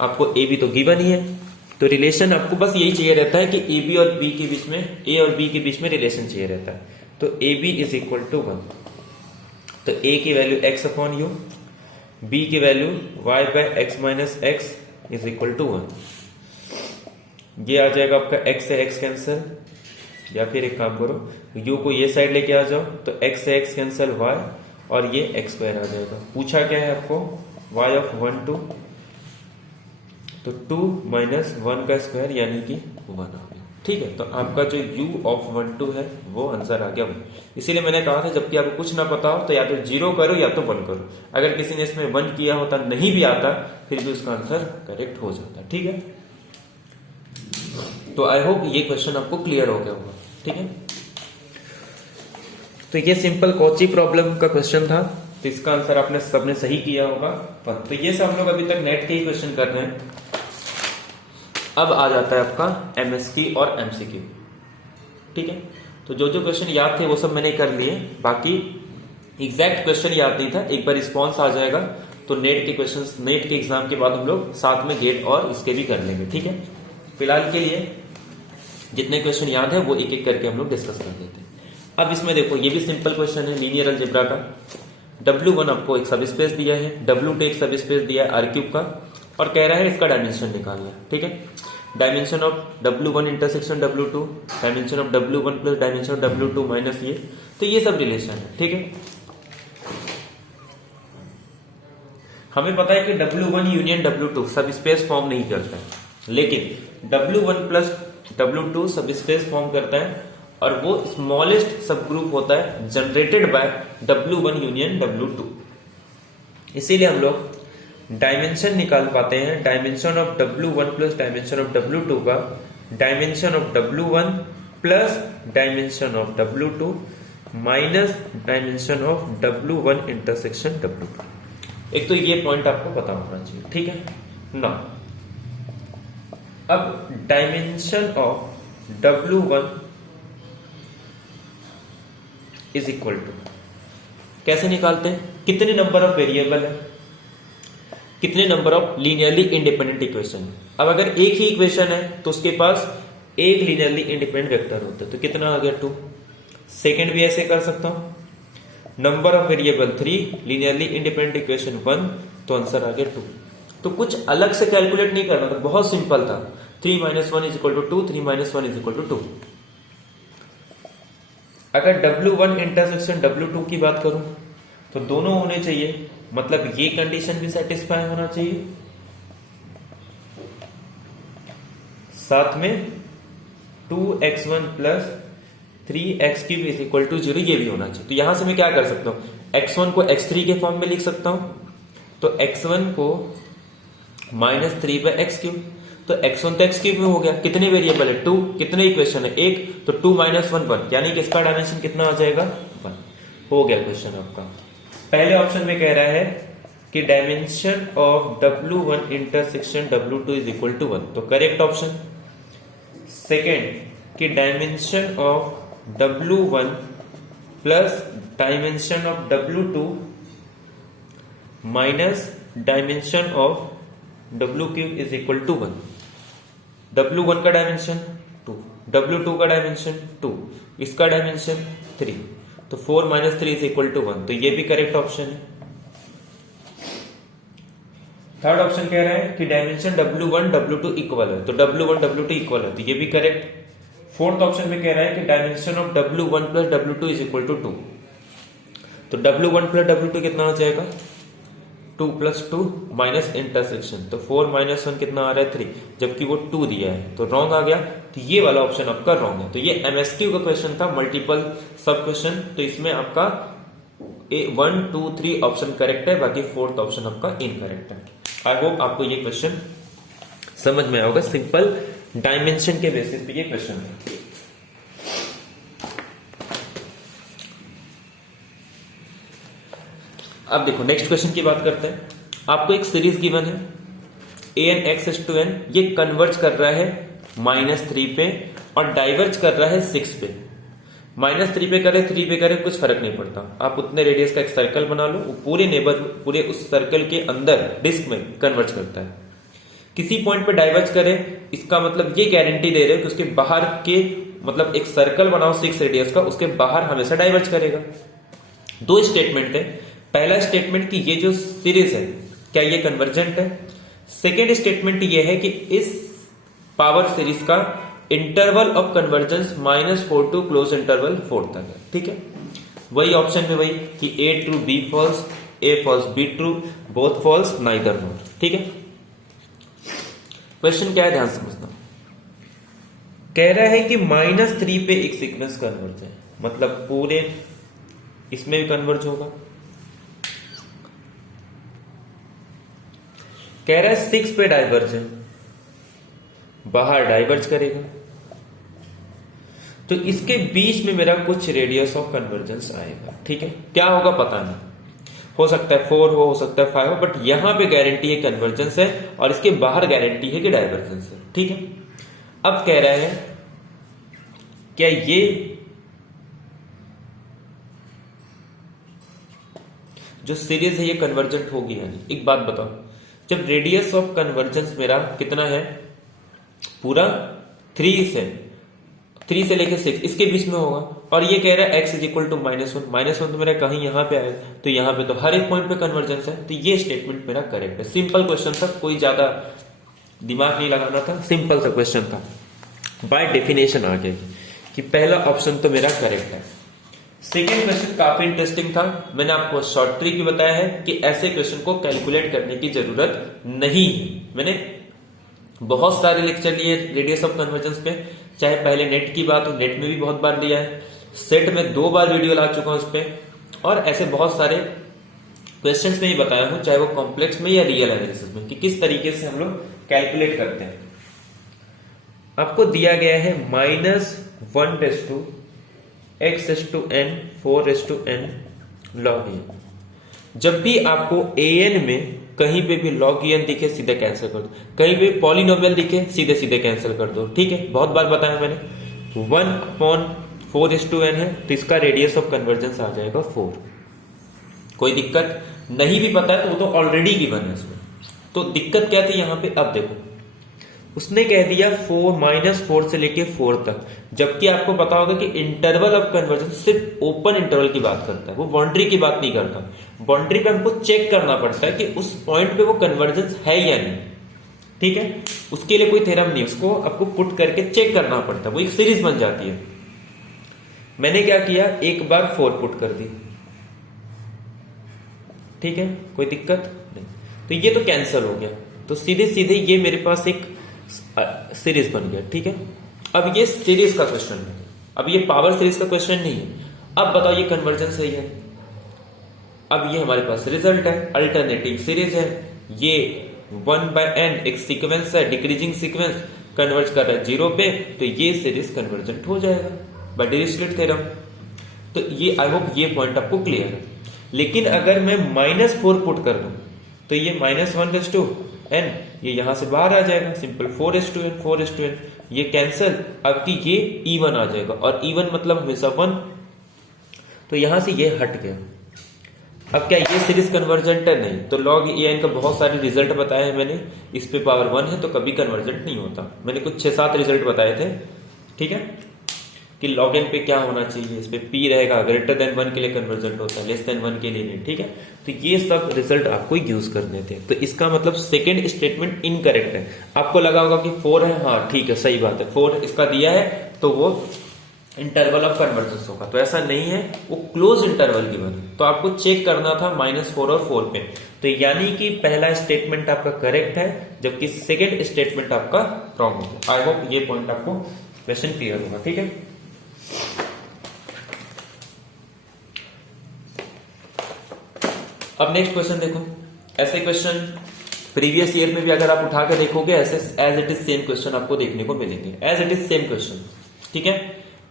आपको ए बी तो गिवन ही है, तो रिलेशन आपको बस यही चाहिए रहता है कि ए बी और बी के बीच में, ए और बी के बीच में रिलेशन चाहिए रहता है। तो a b is equal to 1, तो ए की value x upon u, b की value y by x minus x is equal to 1। ये आ जाएगा आपका x से x कैंसिल, या फिर एक काम करो u को ये साइड लेके आ जाओ, तो x से x कैंसिल y और ये x स्क्वायर आ जाएगा। पूछा क्या है आपको, y ऑफ 1 2, तो 2 माइनस 1 का स्क्वायर यानी कि 1 आ गया। ठीक है, तो आपका जो u ऑफ 1 2 है वो आंसर आ गया 1। इसीलिए मैंने कहा था जबकि आपको कुछ ना पता हो तो या तो 0 करो या तो 1 करो। अगर किसी ने इसमें 1 किया होता, नहीं भी आता, फिर भी उसका आंसर करेक्ट हो जाता। ठीक है, तो आई होप ये क्वेश्चन आपको क्लियर हो गया होगा। ठीक है, तो ये सिंपल कॉची प्रॉब्लम का क्वेश्चन था, तो इसका आंसर आपने सबने सही किया होगा। तो ये सब हम लोग अभी तक नेट के ही क्वेश्चन कर रहे हैं। अब आ जाता है आपका एमएसक्यू और एमसीक्यू। ठीक है, तो जो जो क्वेश्चन याद थे वो सब मैंने कर लिए, बाकी एग्जैक्ट क्वेश्चन याद नहीं था। एक बार रिस्पॉन्स आ जाएगा तो नेट के क्वेश्चन, नेट के एग्जाम के बाद हम लोग साथ में गेट और इसके भी कर लेंगे। ठीक है, फिलहाल के लिए जितने क्वेश्चन याद है वो एक एक करके हम लोग डिस्कस कर लेते हैं। अब इसमें देखो, ये भी सिंपल क्वेश्चन है लीनियर अलजेब्रा का। W1 आपको एक सब स्पेस दिया है, W2 एक सब स्पेस दिया है R³ का, और कह रहा है इसका डायमेंशन निकालना। ठीक है, dimension of W1 intersection W2, dimension of W1 plus dimension of W2 minus ये, तो ये सब रिलेशन है। ठीक है, हमें पता है कि W1 यूनियन W2 सब स्पेस फॉर्म नहीं करता है, लेकिन W1 प्लस W2 सब स्पेस फॉर्म करता है, और वो स्मॉलेस्ट सब ग्रुप होता है generated by W1 union W2। इसीलिए हम लोग डायमेंशन निकाल पाते हैं, dimension of W1 plus dimension of W2 का dimension of W1 plus dimension of W2 minus dimension of W1 intersection W2। एक तो ये पॉइंट आपको पता होना चाहिए। ठीक है ना, अब dimension of W1 is equal to कैसे निकालते हैं, कितने नंबर ऑफ वेरिएबल है, कितने number of linearly independent equation. अब अगर एक ही इक्वेशन है तो उसके पास एक लीनियरली इंडिपेंडेंट वेक्टर होता है, तो कितना आ गया 2। सेकेंड भी ऐसे कर सकता हूं, number of variable 3, linearly independent equation 1, तो आंसर आ गया 2। तो कुछ अलग से कैलकुलेट नहीं करना था, बहुत सिंपल था। 3 minus 1 is equal to 2, 3 minus 1 is equal to 2। अगर W1 इंटरसेक्शन W2 की बात करूं तो दोनों होने चाहिए, मतलब ये कंडीशन भी सेटिस्फाई होना चाहिए, साथ में 2x1 plus 3x³ is equal to 0 ये भी होना चाहिए। तो यहां से मैं क्या कर सकता हूं, x1 को x3 के फॉर्म में लिख सकता हूं, तो x1 को माइनस 3 बाय x³, तो x1 तो x³ में हो गया। कितने वेरिएबल है 2, कितने इक्वेशन है 1, तो 2 माइनस 1 1, यानी कि इसका डायमेंशन कितना आ जाएगा 1। हो गया क्वेश्चन आपका। पहले ऑप्शन में कह रहा है कि dimension of W1 intersection W2 is equal to 1, तो करेक्ट ऑप्शन। सेकेंड कि dimension of W1 plus dimension of W2 minus dimension of W³ is equal to 1। W1 का डायमेंशन 2, W2 का डायमेंशन 2, इसका डायमेंशन 3, तो 4 माइनस 3 इज इक्वल टू 1, तो ये भी correct option है। थर्ड ऑप्शन कह रहा है कि डायमेंशन W1 W2 इक्वल है, तो W1 W2 इक्वल है, तो ये भी करेक्ट। फोर्थ ऑप्शन में कह रहा है कि dimension of W1 plus W2 is equal to 2, तो W1 प्लस W2 कितना हो जाएगा 2 प्लस 2 माइनस इंटरसेक्शन, तो 4 माइनस 1 कितना आ रहा है 3, जबकि वो 2 दिया है, तो रॉन्ग आ गया। तो ये वाला ऑप्शन आपका रॉन्ग है। तो ये एमएसक्यू का क्वेश्चन था, मल्टीपल सब क्वेश्चन, तो इसमें आपका 1 2 3 ऑप्शन करेक्ट है, बाकी फोर्थ ऑप्शन आपका इनकरेक्ट है। आई होप आपको ये क्वेश्चन समझ में आया होगा। सिंपल डायमेंशन के बेसिस पे ये क्वेश्चन है। अब देखो नेक्स्ट क्वेश्चन की बात करते हैं। आपको एक सीरीज गिवन है an x to n, ये कन्वर्ज कर रहा है -3 पे और डाइवर्ज कर रहा है 6 पे। -3 पे करे 3 पे करे कुछ फर्क नहीं पड़ता, आप उतने रेडियस का एक सर्कल बना लो, पूरे नेबर पूरे उस सर्कल के अंदर डिस्क में कन्वर्ज करता है। किसी पॉइंट पे डाइवर्ज करे, इसका मतलब ये गारंटी दे रहे हो कि उसके बाहर के मतलब एक सर्कल बनाओ 6 रेडियस का, उसके बाहर हमेशा डाइवर्ज करेगा। दो स्टेटमेंट है। पहला स्टेटमेंट कि ये जो सीरीज है क्या ये कन्वर्जेंट है। सेकेंड स्टेटमेंट ये है कि इस पावर सीरीज का interval of convergence -4 to close interval 4 तक है। ठीक है, वही ऑप्शन में वही कि A true B false, A false B true, both false neither not. ठीक है, क्वेश्चन क्या है ध्यान समझना। कह रहा है कि -3 पे एक सीक्वेंस कन्वर्ज है, मतलब पूरे इसमें भी कन्वर्ज होगा। कह रहा है 6 पे डाइवर्ज है, बाहर डाइवर्ज करेगा, तो इसके बीच में मेरा कुछ रेडियस ऑफ कन्वर्जेंस आएगा। ठीक है, क्या होगा पता नहीं, हो सकता है 4 हो सकता है 5 हो, बट यहां पे गारंटी है कन्वर्जेंस है और इसके बाहर गारंटी है कि डाइवर्जेंस है। ठीक है, अब कह रहा है क्या ये जो सीरीज है ये कन्वर्जेंट होगी यानी। एक बात बताओ, जब रेडियस ऑफ कन्वर्जेंस मेरा कितना है, पूरा 3 से लेके 6 इसके बीच में होगा, और ये कह रहा है x = -1 तो मेरा कहीं यहां पे आएगा, तो यहां पे तो हर एक पॉइंट पे कन्वर्जेंस है, तो ये स्टेटमेंट मेरा करेक्ट है। सिंपल क्वेश्चन था, कोई ज्यादा दिमाग नहीं लगाना था, सिंपल सा क्वेश्चन था, बाय डेफिनेशन आ गया कि पहला ऑप्शन तो मेरा करेक्ट है। सेकेंड क्वेश्चन काफी इंटरेस्टिंग था, मैंने आपको शॉर्ट ट्रिक भी बताया है कि ऐसे क्वेश्चन को कैलकुलेट करने की जरूरत नहीं है। मैंने बहुत सारे लेक्चर लिए रेडियस ऑफ कन्वर्जेंस पे, चाहे पहले नेट की बात हो, नेट में भी बहुत बार लिया है, सेट में 2 बार वीडियो ला चुका हूं इस पे, और ऐसे बहुत सारे क्वेश्चंस में ही बताया हूं, चाहे वो कॉम्प्लेक्स में या रियल एनालिसिस में, कि किस तरीके से हम लोग कैलकुलेट करते हैं। आपको दिया गया है -1 x⁴n 4n log n। जब भी आपको an में कहीं पे भी log n दिखे सीधे कैंसिल कर दो, कहीं पे पॉलिनोमियल दिखे सीधे सीधे कैंसिल कर दो। ठीक है, बहुत बार बताया मैंने। 1/4n है तो इसका रेडियस ऑफ कन्वर्जेंस आ जाएगा 4। कोई दिक्कत नहीं भी पता है तो वो तो ऑलरेडी गिवन है इसमें, तो दिक्कत क्या थी यहां पे। अब देखो उसने कह दिया -4 से लेके 4 तक, जबकि आपको पता होगा कि इंटरवल ऑफ कन्वर्जेंस सिर्फ ओपन इंटरवल की बात करता है, वो बाउंड्री की बात नहीं करता। बाउंड्री पे हमको चेक करना पड़ता है कि उस पॉइंट पे वो कन्वर्जेंस है या नहीं। ठीक है, उसके लिए कोई थ्योरम नहीं, उसको आपको पुट करके चेक करना पड़ता है, वो एक सीरीज बन जाती है। मैंने क्या किया, एक बार 4 पुट कर दी। ठीक है, कोई दिक्कत नहीं, तो ये तो कैंसिल हो गया, तो सीधे सीधे ये मेरे पास एक सीरीज बन गया। ठीक है, अब ये सीरीज का क्वेश्चन है, अब ये पावर सीरीज का क्वेश्चन नहीं है। अब बताओ ये कन्वर्जन सही है। अब ये हमारे पास रिजल्ट है, अल्टरनेटिव सीरीज है, ये 1/n एक सीक्वेंस है, डिक्रीजिंग सीक्वेंस, कन्वर्ज कर रहा है 0 पे, तो ये सीरीज कन्वर्जेंट हो जाएगा बाय डिरिचलेट थ्योरम। तो ये आई होप ये पॉइंट आपको क्लियर है। लेकिन अगर मैं -4 पुट कर दूं तो ये -1/n ये यहां से बाहर आ जाएगा, सिंपल 4/n ये कैंसिल, आपकी ये even आ जाएगा, और even मतलब हमेशा 1, तो यहां से ये हट गया। अब क्या ये सीरीज कन्वर्जेंट है? नहीं। तो log an का बहुत सारे रिजल्ट बताए हैं मैंने, इस पे पावर 1 है तो कभी कन्वर्जेंट नहीं होता। मैंने कुछ 6-7 रिजल्ट बताए थे। ठीक है, कि log n पे क्या होना चाहिए, इस पे p रहेगा, ग्रेटर देन 1 के लिए कन्वर्जेंट होता है, लेस देन 1 के लिए नहीं। ठीक है, तो ये सब रिजल्ट आपको यूज करने थे। तो इसका मतलब सेकंड स्टेटमेंट इनकरेक्ट है। आपको लगा होगा कि 4 है, हाँ ठीक है सही बात है, 4 इसका दिया है तो वो इंटरवल ऑफ कन्वर्जेंस होगा, तो ऐसा नहीं है, वो क्लोज इंटरवल गिवन है। तो आपको चेक करना था -4 और 4 पे, तो यानी कि पहला स्टेटमेंट आपका करेक्ट है जबकि सेकेंड स्टेटमेंट आपका रॉन्ग होगा। आई होप ये पॉइंट आपको क्वेश्चन क्लियर होगा। ठीक है, अब नेक्स्ट क्वेश्चन देखो। ऐसे क्वेश्चन प्रीवियस ईयर में भी अगर आप उठा के देखोगे ऐसे as it is same question आपको देखने को मिलेंगे, as it is same question. ठीक है,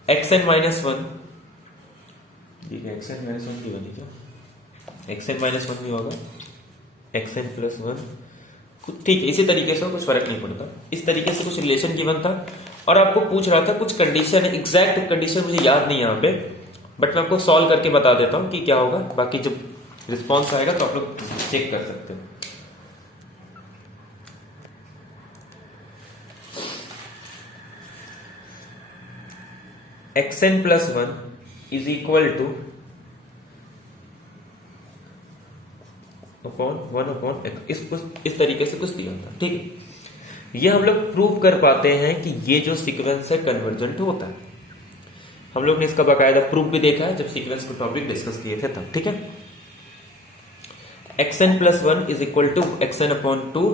xn -1 ठीक है, xn -1 की बनी क्या, xn -1 भी होगा, xn +1 ठीक है, इसी तरीके से कुछ फर्क नहीं पड़ता। इस तरीके से कुछ रिलेशन गिवन था और आपको पूछ रहा था कुछ कंडीशन, एग्जैक्ट कंडीशन मुझे याद नहीं यहाँ पे, बट मैं आपको सॉल्व करके बता देता हूँ कि क्या होगा। बाकी जब रिस्पॉन्स आएगा तो आप लोग चेक कर सकते हो। xn plus 1 is equal two upon 1 upon इस तरीके से कुछ दिया था, ठीक है। ये हम लोग प्रूव कर पाते हैं कि ये जो सीक्वेंस है कन्वर्जेंट होता है। हम लोग ने इसका बाकायदा प्रूफ भी देखा है जब सीक्वेंस को टॉपिक डिस्कस किए थे तब, ठीक है। xn plus 1 is equal to xn upon 2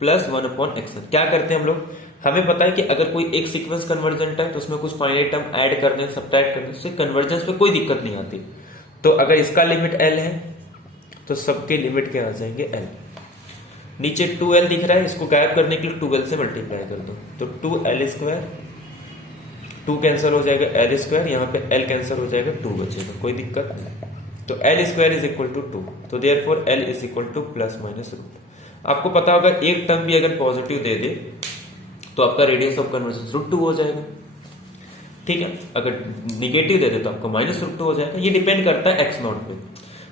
plus 1 upon xn। क्या करते हैं हम लोग, हमें पता है कि अगर कोई एक सीक्वेंस कन्वर्जेंट है तो उसमें कुछ फाइनाइट टर्म ऐड कर दें, सब्ट्रैक्ट कर दें, उससे कन्वर्जेंस पे कोई दिक्कत नहीं आती। तो अगर इसका लिमिट l है तो सबके लिमिट क्या आ जाएंगे l। नीचे 2l दिख रहा है, इसको गायब करने के लिए 2l से मल्टीप्लाई कर दो तो 2l स्क्वायर, 2 कैंसिल हो जाएगा l स्क्वायर, यहाँ पे l कैंसिल हो जाएगा, 2 बचेगा, कोई दिक्कत नहीं। तो l square is equal to 2, तो therefore l is equal to plus minus root. आपको पता होगा एक टर्म भी अगर पॉजिटिव दे दे तो आपका रेडियस ऑफ कन्वर्जेंस √2 हो जाएगा, ठीक है। अगर निगेटिव दे दे तो आपका -√2 हो जाएगा। ये डिपेंड करता है x0 पे।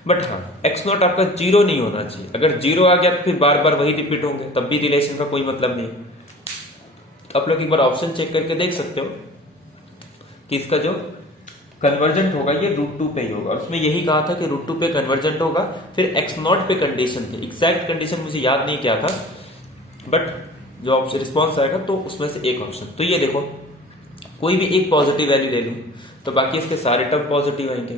बट हाँ, x0 आपका 0 नहीं होना चाहिए। अगर 0 आ गया तो फिर बार बार वही रिपीट होंगे, तब भी रिलेशन का कोई मतलब नहीं है। आप लोग एक बार ऑप्शन चेक करके देख सकते हो कि इसका जो कन्वर्जेंट होगा ये √2 पे ही होगा, और उसमें यही कहा था कि √2 पे कन्वर्जेंट होगा। फिर x0 पे कंडीशन थी, एग्जैक्ट कंडीशन मुझे याद नहीं क्या था, बट जो ऑप्शन रिस्पॉन्स आएगा तो उसमें से एक ऑप्शन। तो ये देखो, कोई भी एक पॉजिटिव वैल्यू ले लूं तो बाकी इसके सारे टर्म पॉजिटिव आएंगे,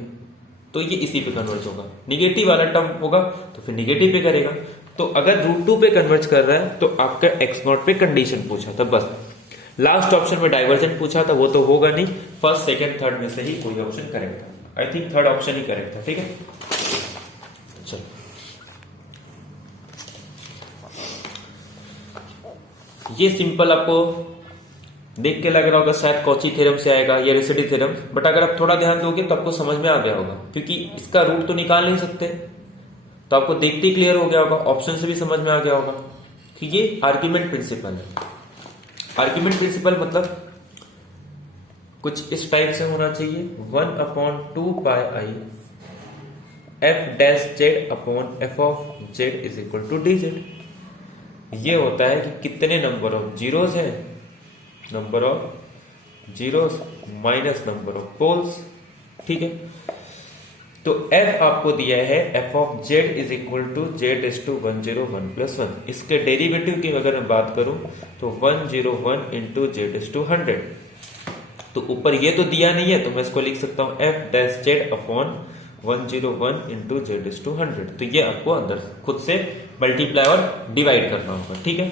तो ये इसी पे कन्वर्ज होगा। निगेटिव वाला टर्म होगा तो फिर निगेटिव पे करेगा। तो अगर √2 पे कन्वर्ज कर रहा है तो आपका x0 पे कंडीशन पूछा था, बस। लास्ट ऑप्शन में डाइवर्जेंट पूछा था, वो तो होगा नहीं। फर्स्ट, सेकंड, थर्ड में से ही कोई ऑप्शन करेक्ट था। I think third option he correct था, ठीक है। चलो, ये सिंपल आपको देख के लग रहा होगा शायद कॉची थ्योरम से आएगा या रेसिडी थ्योरम, बट अगर आप थोड़ा ध्यान दोगे तो आपको समझ में आ गया होगा, क्योंकि इसका रूट तो निकाल नहीं सकते, तो आपको देखते ही क्लियर हो गया होगा, ऑप्शन से भी समझ में आ गया होगा कि ये आर्ग्यूमेंट प्रिंसिपल है। आर्ग्यूमेंट प्रिंसिपल मतलब कुछ इस टाइप से होना चाहिए, 1/2 pi i f dash z upon f of z is equal to d z. ये होता है कि कितने नंबर ऑफ जीरोस है, number of zeros minus number of poles, ठीक है। तो f आपको दिया है f of z is equal to z/101 + 1। इसके डेरिवेटिव की अगर मैं बात करूं तो 101 इंटू z/100। तो ऊपर ये तो दिया नहीं है, तो मैं इसको लिख सकता हूं f dash z upon 101 into z/100। तो ये आपको अंदर खुद से मल्टीप्लाई और डिवाइड करना होगा, ठीक है।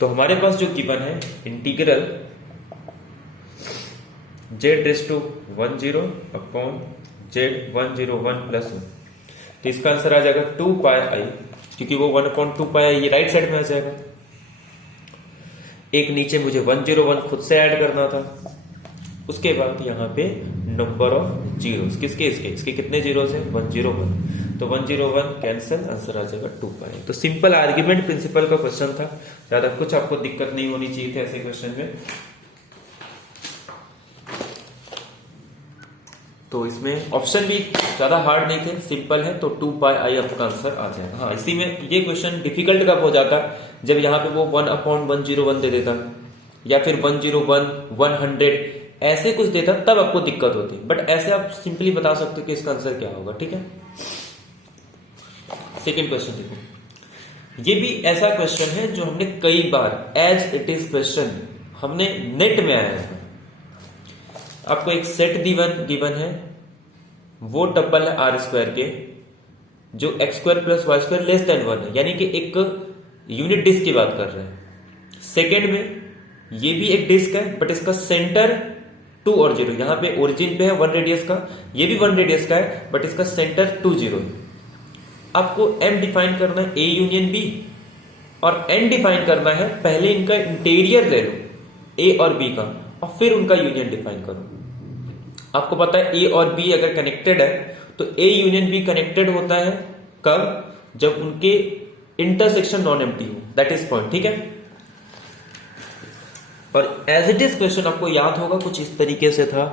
तो हमारे पास जो गिवन है इंटीग्रल z/10 अपॉन z101 + 1, तो इसका आंसर आ जाएगा 2 पाई आई, क्योंकि वो 1/2 पाई आई ये राइट साइड में आ जाएगा। एक नीचे मुझे 101 खुद से ऐड करना था, उसके बाद यहाँ पे नंबर ऑफ जीरोस, किसके इसके कितने जीरोस है 101, तो 101 कैंसिल, आंसर आ जाएगा 2 पाई। तो सिंपल आर्ग्यूमेंट प्रिंसिपल का क्वेश्चन था, ज्यादा कुछ आपको दिक्कत नहीं होनी चाहिए थी ऐसे क्वेश्चन में। तो इसमें ऑप्शन भी ज्यादा हार्ड नहीं थे, सिंपल है, तो 2 पाई आई आपका आंसर आ जाएगा। हाँ, इसी में ये क्वेश्चन डिफिकल्ट कब हो जाता जब यहाँ पे वो 1/101 दे देता, या फिर 101 100 ऐसे कुछ देता, तब आपको दिक्कत होती। बट ऐसे आप सिंपली बता सकते हो कि इसका आंसर क्या होगा, ठीक है। सेकेंड क्वेश्चन देखो, ये भी ऐसा क्वेश्चन है जो हमने कई बार एज इट इज क्वेश्चन हमने नेट में आया है। आपको एक सेट गिवन है, वो टप्पल है r² के, जो x² + y² <1 है, यानी कि एक यूनिट डिस्क की बात कर रहे हैं। सेकेंड में ये भी एक डिस्क है, बट इसका सेंटर 2 और 0, यहां पे ओरिजिन पे है 1 रेडियस का, ये भी 1 रेडियस का है, बट इसका सेंटर 2 0 है। आपको m डिफाइन करना है a यूनियन b, और n डिफाइन करना है, पहले इनका इंटीरियर ले लो a और b का, और फिर उनका यूनियन डिफाइन करो। आपको पता है a और b अगर कनेक्टेड है तो a यूनियन b कनेक्टेड होता है कब, जब उनके इंटरसेक्शन नॉन एम्प्टी हो, दैट इज पॉइंट, ठीक है। और एज इट इज क्वेश्चन आपको याद होगा कुछ इस तरीके से था,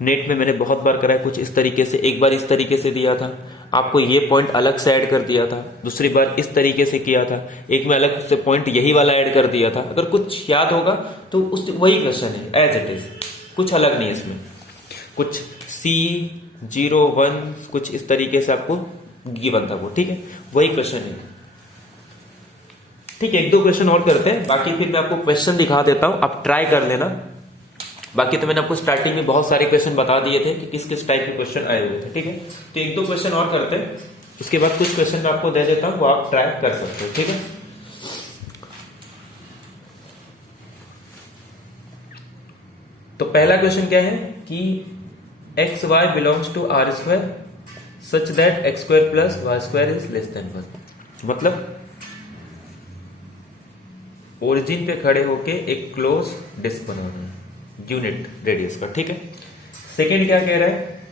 नेट में मैंने बहुत बार कराया, कुछ इस तरीके से, एक बार इस तरीके से दिया था, आपको ये पॉइंट अलग से ऐड कर दिया था, दूसरी बार इस तरीके से किया था, एक में अलग से पॉइंट यही वाला ऐड कर दिया था। अगर कुछ याद होगा तो उस वही क्वेश्चन है एज इट इज, कुछ अलग नहीं है इसमें, कुछ C 0 1 कुछ इस तरीके से आपको गिवन था वो, ठीक है, वही क्वेश्चन है। ठीक है, एक दो क्वेश्चन और करते हैं, बाकी फिर मैं आपको क्वेश्चन दिखा देता हूं, आप ट्राई कर लेना। बाकी तो मैंने आपको स्टार्टिंग में बहुत सारे क्वेश्चन बता दिए थे कि किस किस टाइप के क्वेश्चन आए हुए थे, ठीक है। तो एक दो क्वेश्चन और करते हैं, उसके बाद कुछ क्वेश्चन मैं आपको दे देता हूं, वो आप ट्राई कर सकते हो, ठीक है। तो पहला क्वेश्चन क्या है कि x y belongs to r square such that x square plus y square is less than 1। मतलब ओरिजिन पे खड़े होके एक क्लोज डिस्क बनाना है यूनिट रेडियस का, ठीक है। सेकेंड क्या कह रहा है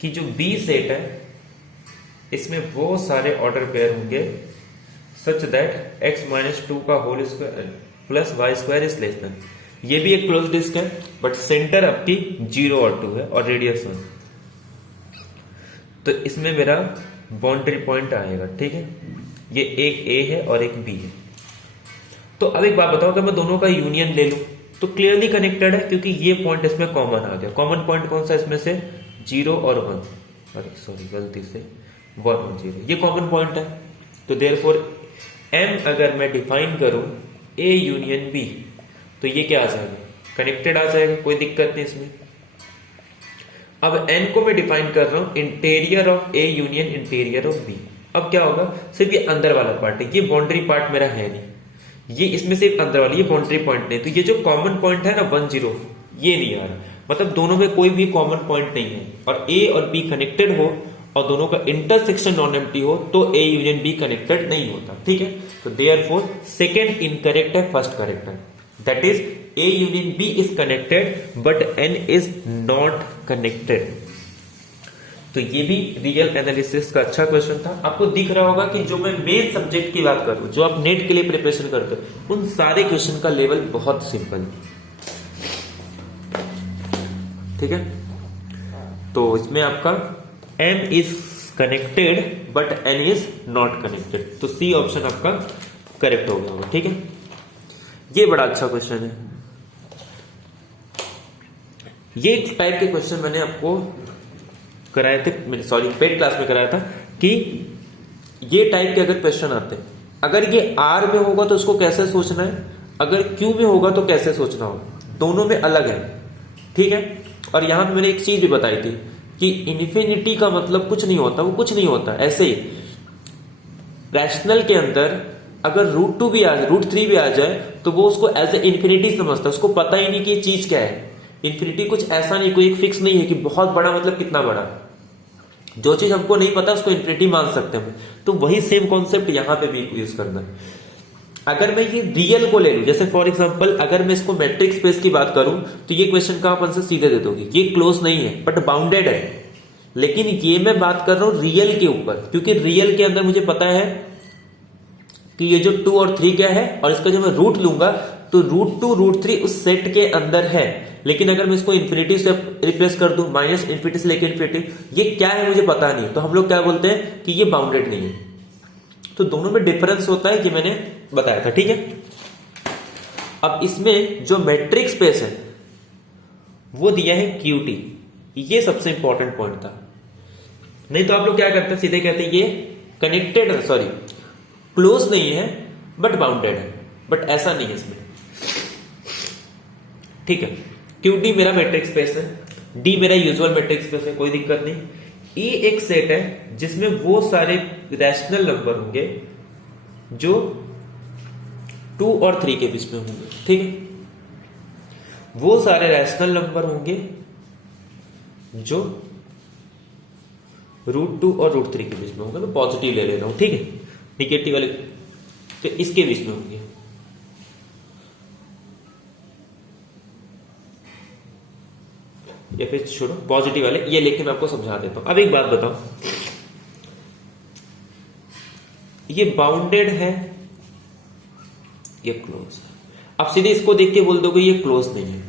कि जो बी सेट है इसमें वो सारे ऑर्डर पेयर होंगे सच दैट एक्स माइनस 2 का whole square plus y square is less than. ये भी एक क्लोज डिस्क है, बट सेंटर आपकी 0 और 2 है और रेडियस 1। तो इसमें मेरा बाउंड्री पॉइंट आएगा, ठीक है। ये एक ए है और एक बी है। तो अब एक बात बताओ, अगर मैं दोनों का यूनियन ले लूं तो क्लियरली कनेक्टेड है, क्योंकि ये पॉइंट इसमें कॉमन आ गया। कॉमन पॉइंट कौन सा इसमें से 0 और 1, अरे सॉरी गलती से 1 और 0, ये कॉमन पॉइंट है। तो देयरफॉर एम अगर मैं डिफाइन करूं ए यूनियन बी तो ये क्या आ जाएगा, कनेक्टेड आ जाएगा, कोई दिक्कत नहीं इसमें। अब एन को मैं डिफाइन कर रहा हूं interior of A union interior of B. अब क्या होगा, सिर्फ ये अंदर वाला पार्ट है, ये बाउंड्री पार्ट मेरा है नहीं, ये इसमें से अंदर वाली, ये बाउंड्री पॉइंट नहीं। तो ये जो कॉमन पॉइंट है ना 1 0, ये नहीं आ रहा, मतलब दोनों में कोई भी कॉमन पॉइंट नहीं है। और ए और बी कनेक्टेड हो और दोनों का इंटरसेक्शन नॉन एम्प्टी हो तो ए यूनियन बी कनेक्टेड नहीं होता, ठीक है। तो देयरफॉर सेकंड इनकरेक्ट है, फर्स्ट करेक्ट है, that is A union B is connected but N is not connected. तो ये भी रियल एनालिसिस का अच्छा क्वेश्चन था। आपको दिख रहा होगा कि जो मैं मेन सब्जेक्ट की बात करूं, जो आप नेट के लिए प्रिपरेशन करते हो, उन सारे क्वेश्चन का लेवल बहुत सिंपल है, ठीक है। तो इसमें आपका m is connected but n is not connected, तो सी ऑप्शन आपका करेक्ट हो गया होगा, ठीक है। ये बड़ा अच्छा क्वेश्चन है। ये टाइप के क्वेश्चन मैंने आपको कराए थे, सॉरी पेड क्लास में कराया था कि ये टाइप के अगर क्वेश्चन आते हैं, अगर ये आर में होगा तो उसको कैसे सोचना है, अगर क्यू में होगा तो कैसे सोचना होगा, दोनों में अलग है, ठीक है। और यहां पे मैंने एक चीज भी बताई थी कि इन्फिनिटी का मतलब कुछ नहीं होता, वो कुछ नहीं होता। ऐसे ही रैशनल के अंदर अगर √2 भी आ जाए, √3 भी आ जाए तो वो उसको एज ए इन्फिनिटी समझता है, उसको पता ही नहीं कि ये चीज क्या है। इन्फिनिटी कुछ ऐसा नहीं, कोई एक फिक्स नहीं है कि बहुत बड़ा मतलब कितना बड़ा, जो चीज हमको नहीं पता उसको इन्फिनिटी मान सकते हैं। तो वही सेम कॉन्सेप्ट यहां पे भी यूज करना है। अगर मैं ये रियल को ले लूं, जैसे फॉर एग्जांपल अगर मैं इसको मैट्रिक्स स्पेस की बात करूं तो ये क्वेश्चन का आप आंसर सीधे दे दोगे, ये क्लोज नहीं है बट बाउंडेड है। लेकिन ये मैं बात कर रहा हूं रियल के ऊपर, क्योंकि रियल के अंदर मुझे पता है कि ये जो 2 और 3 क्या है, और इसका जब मैं रूट लूंगा तो √2 √3 उस सेट के अंदर है। लेकिन अगर मैं इसको इन्फिनिटी से रिप्लेस कर दूं, माइनस इन्फिनिटी से लेकर इन्फिनिटी, ये क्या है मुझे पता नहीं, तो हम लोग क्या बोलते हैं कि ये बाउंडेड नहीं है। तो दोनों में डिफरेंस होता है, कि मैंने बताया था, ठीक है। अब इसमें जो मैट्रिक्स स्पेस है वो दिया है QT, ये सबसे इंपॉर्टेंट पॉइंट था। नहीं तो आप लोग क्या करते हैं, सीधे कहते हैं ये कनेक्टेड, सॉरी क्लोज नहीं है बट बाउंडेड है, बट ऐसा नहीं है इसमें, ठीक है। QD मेरा मैट्रिक्स स्पेस है, D मेरा यूजुअल मैट्रिक्स स्पेस है, कोई दिक्कत नहीं। E एक सेट है जिसमें वो सारे रैशनल नंबर होंगे जो 2 और 3 के बीच में होंगे, ठीक है। वो सारे रैशनल नंबर होंगे जो √2 और √3 के बीच में होंगे। मैं पॉजिटिव ले रहा हूं, ठीक है, निगेटिव वाले तो इसके बीच में होंगे। या फिर छोड़ो, पॉजिटिव वाले ये लेके मैं आपको समझा देता हूं। अब एक बात बताओ, ये बाउंडेड है, ये क्लोज है। अब सीधे इसको देख के बोल दोगे ये क्लोज नहीं है,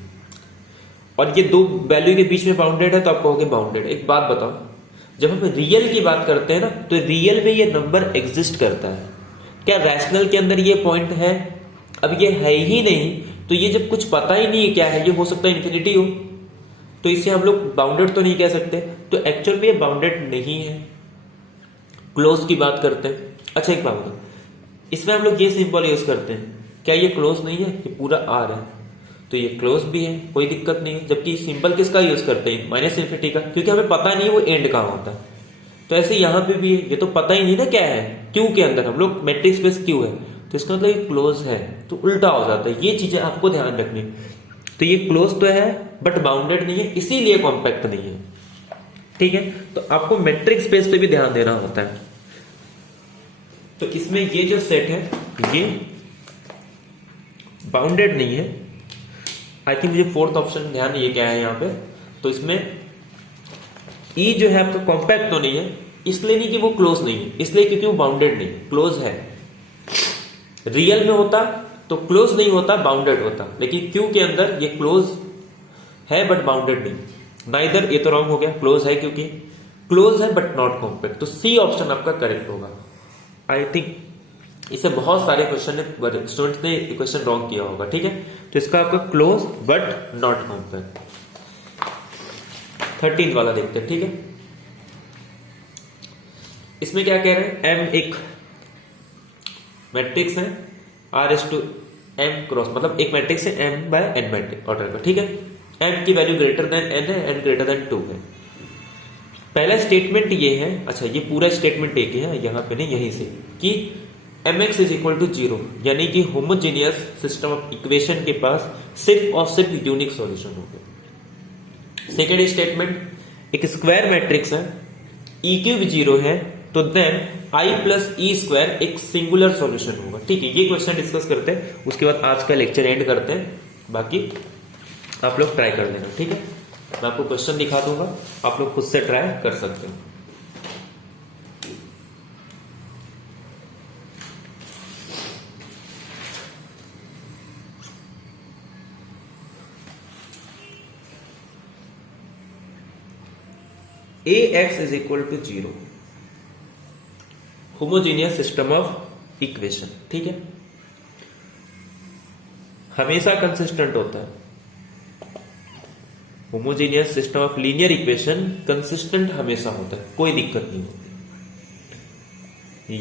और ये दो वैल्यू के बीच में बाउंडेड है तो आप कहोगे बाउंडेड। एक बात बताओ, जब हम रियल की बात करते हैं ना, तो रियल में ये नंबर एग्जिस्ट करता है क्या? रैशनल के अंदर ये पॉइंट है? अब ये है ही नहीं, तो ये जब कुछ पता ही नहीं है क्या है, ये हो सकता है इन्फिनिटी हो, तो इसे हम लोग बाउंडेड तो नहीं कह सकते, तो एक्चुअल में ये बाउंडेड नहीं है। क्लोज की बात करते हैं। अच्छा एक बात बताओ, इसमें हम लोग ये सिंबल यूज करते हैं, क्या ये क्लोज नहीं है? ये पूरा आर है तो ये क्लोज भी है, कोई दिक्कत नहीं है। जबकि सिंबल किसका यूज करते हैं? माइनस इन्फिनिटी का, क्योंकि हमें पता नहीं वो एंड कहाँ होता है। तो ऐसे यहां पे भी है, ये तो पता ही नहीं ना क्या है, क्यू के अंदर हम लोग मैट्रिक्स स्पेस क्यू है, तो इसका मतलब ये क्लोज है, तो उल्टा हो जाता है। ये चीजें आपको ध्यान रखनी। तो ये क्लोज तो है बट बाउंडेड नहीं है, इसीलिए कॉम्पैक्ट नहीं है। ठीक है, तो आपको मैट्रिक्स स्पेस पे भी ध्यान देना होता है। तो इसमें ये जो सेट है ये बाउंडेड नहीं है। आई थिंक मुझे फोर्थ ऑप्शन ध्यान, ये क्या है यहाँ पे, तो इसमें ई जो है आपका कॉम्पैक्ट तो नहीं है, इसलिए नहीं कि वो क्लोज नहीं है, इसलिए क्योंकि वो बाउंडेड नहीं, क्लोज है। रियल में होता तो क्लोज नहीं होता, बाउंडेड होता, लेकिन क्यू के अंदर ये क्लोज है बट बाउंडेड नहीं। नाइदर, ये तो रॉन्ग हो गया, क्लोज है क्योंकि क्लोज है बट नॉट कॉम्पैक्ट, तो सी ऑप्शन आपका करेक्ट होगा। आई थिंक इससे बहुत सारे क्वेश्चन स्टूडेंट्स ने क्वेश्चन रॉन्ग किया होगा। ठीक है, तो इसका आपका क्लोज बट नॉट कॉम्पैक्ट। 13 वाला देखते हैं। ठीक है, इसमें क्या कह रहे हैं, एम एक मैट्रिक्स है, R S to M cross, मतलब एक मैट्रिक्स है M by N matrix order का। ठीक है, एम की वैल्यू ग्रेटर देन एन है, एन ग्रेटर देन 2 है। पहला स्टेटमेंट ये है, अच्छा ये पूरा स्टेटमेंट एक है, यहां पे नहीं, यहीं से, कि mx इज इक्वल टू 0, यानी कि होमोजेनियस सिस्टम ऑफ इक्वेशन के पास सिर्फ और सिर्फ यूनिक सॉल्यूशन होगा। सेकेंड स्टेटमेंट, एक स्क्वायर मैट्रिक्स है, ई क्यूब 0 है, तो then i plus E square एक सिंगुलर सॉल्यूशन होगा। ठीक है, ये क्वेश्चन डिस्कस करते हैं, उसके बाद आज का लेक्चर एंड करते हैं, बाकी आप लोग ट्राई कर लेना। ठीक है, मैं आपको क्वेश्चन दिखा दूंगा, आप लोग खुद से ट्राई कर सकते हो। ax is equal to 0, homogeneous system of equation. ठीक है, हमेशा कंसिस्टेंट होता है। Homogeneous system of linear equation consistent हमेशा होता है, कोई दिक्कत नहीं होती।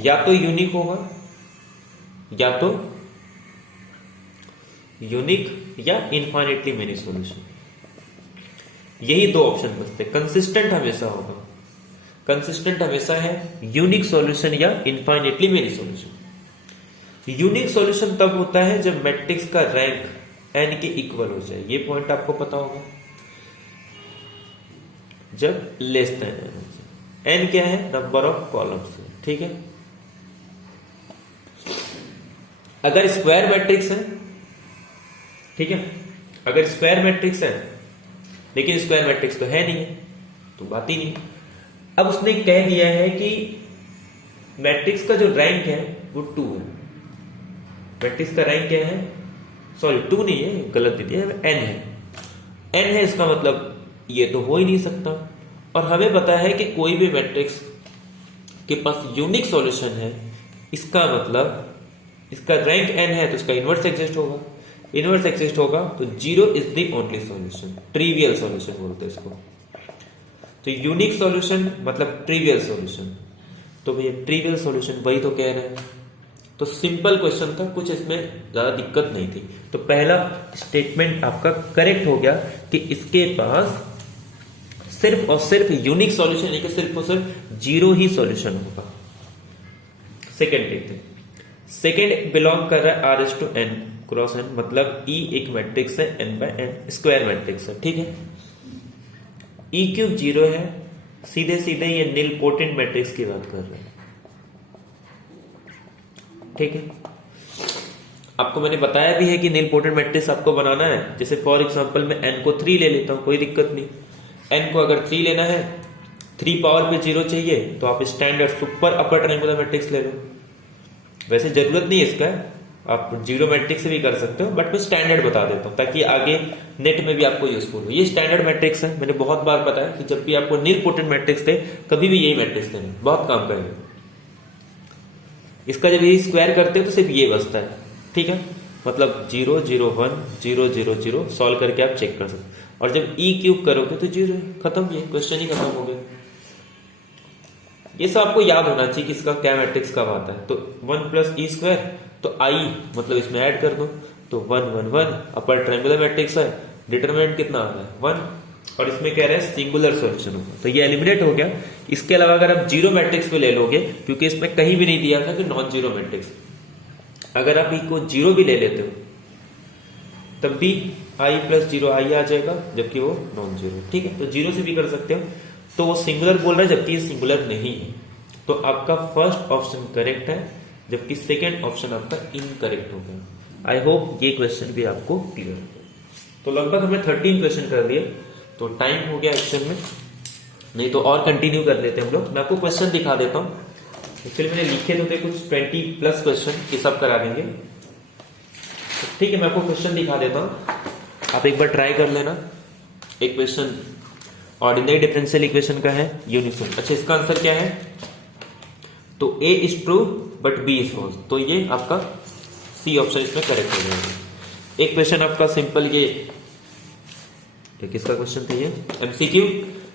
या तो यूनिक होगा, या तो यूनिक या इनफाइनाइटली मेनी सॉल्यूशन, यही दो ऑप्शन बचते। कंसिस्टेंट हमेशा होगा, कंसिस्टेंट हमेशा है यूनिक सॉल्यूशन या infinitely many solution. Unique solution तब होता है जब मैट्रिक्स का रैंक n के इक्वल हो जाए, ये पॉइंट आपको पता होगा। जब लेस देन n क्या है, नंबर ऑफ कॉलम्स है। ठीक है, अगर स्क्वायर मैट्रिक्स है, ठीक है, अगर स्क्वायर मैट्रिक्स है, लेकिन स्क्वायर मैट्रिक्स तो है नहीं है, तो बात ही नहीं। अब उसने कह दिया है कि मैट्रिक्स का जो रैंक है वो 2 है। मैट्रिक्स का रैंक क्या है, सॉरी 2 नहीं है, गलत दे दिया है, n है। n है, इसका मतलब ये तो हो ही नहीं सकता। और हमें पता है कि कोई भी मैट्रिक्स के पास यूनिक सॉल्यूशन है, इसका मतलब इसका रैंक n है, तो इसका इनवर्स एग्जिस्ट होगा। इनवर्स एग्जिस्ट होगा तो 0 is the only solution, trivial solution बोलते हैं इसको। तो यूनिक सॉल्यूशन मतलब ट्रिवियल सॉल्यूशन, तो भैया ट्रिवियल सॉल्यूशन वही तो कह रहे हैं। तो सिंपल क्वेश्चन था, कुछ इसमें ज्यादा दिक्कत नहीं थी। तो पहला स्टेटमेंट आपका करेक्ट हो गया कि इसके पास सिर्फ और सिर्फ यूनिक सॉल्यूशन, यानी कि सिर्फ और सिर्फ 0 ही सॉल्यूशन होगा। सेकेंड देखते हैं, सेकेंड बिलोंग कर रहा है R S to N cross N, मतलब ई एक मैट्रिक्स है, N by N square matrix है। ठीक है, ई क्यूब 0 है, सीधे सीधे ये नील पोटेंट मैट्रिक्स की बात कर रहे हैं। ठीक है, आपको मैंने बताया भी है कि नील पोटेंट मैट्रिक्स आपको बनाना है। जैसे फॉर एग्जांपल मैं n को 3 ले लेता हूं, कोई दिक्कत नहीं। n को अगर 3 लेना है, 3 पावर पे 0 चाहिए, तो आप standard super upper triangular matrix ले लो। वैसे जरूरत नहीं है इसका, आप 0 मैट्रिक्स से भी कर सकते हो, बट मैं स्टैंडर्ड बता देता हूं ताकि आगे नेट में भी आपको यूजफुल हो। ये स्टैंडर्ड मैट्रिक्स है, मैंने बहुत बार बताया कि जब भी आपको नील पोटेंट मैट्रिक्स थे, कभी भी यही मैट्रिक्स लेना, बहुत काम करेगा। इसका जब ये स्क्वायर करते हो तो सिर्फ ये बचता है। ठीक है, मतलब 0 0 1 0 0 0 सॉल्व करके आप चेक कर सकते। और जब ई क्यूब करोगे तो 0 है, खत्म, ये क्वेश्चन ही खत्म हो गया। ये सब आपको याद होना चाहिए कि इसका क्या मैट्रिक्स कब आता है। तो 1 प्लस ई स्क्वायर, तो आई मतलब इसमें ऐड कर दो, तो 1 1 1 अपर ट्रायंगुलर मैट्रिक्स है, डिटरमिनेंट कितना आ रहा है 1, और इसमें कह रहे हैं सिंगुलर सॉल्यूशन होगा, तो ये एलिमिनेट हो गया। इसके अलावा अगर आप जीरो मैट्रिक्स पे ले लोगे, क्योंकि इसमें कहीं भी नहीं दिया था कि नॉन जीरो मैट्रिक्स, अगर आप को जीरो भी ले लेते हो तब भी आई प्लस जीरो आई आ जाएगा, जबकि वो नॉन जीरो, ठीक है। तो जीरो से भी कर सकते हो, तो वो सिंगुलर बोल रहा है जबकि ये सिंगुलर नहीं है, तो आपका फर्स्ट ऑप्शन करेक्ट है, जबकि सेकेंड ऑप्शन आपका इनकरेक्ट हो गया। आई होप ये क्वेश्चन भी आपको क्लियर है। तो लगभग हमने 13 क्वेश्चन कर लिए, तो टाइम हो गया एक्शन में, नहीं तो और कंटिन्यू कर लेते हैं हम लोग। मैं आपको क्वेश्चन दिखा देता हूँ, एक्चुअली मैंने लिखे तो थे कुछ 20+ क्वेश्चन, ये सब करा देंगे, तो ठीक है। मैं आपको क्वेश्चन दिखा देता हूँ, आप एक बार ट्राई कर लेना। एक क्वेश्चन ऑर्डिनरी डिफरेंशियल इक्वेशन का है, यूनिफॉर्म। अच्छा, इसका आंसर क्या है? तो A is true but B is false, तो ये आपका सी ऑप्शन इसमें करेक्ट हो जाएगा। एक क्वेश्चन आपका सिंपल, ये किसका क्वेश्चन था? ये MCQ।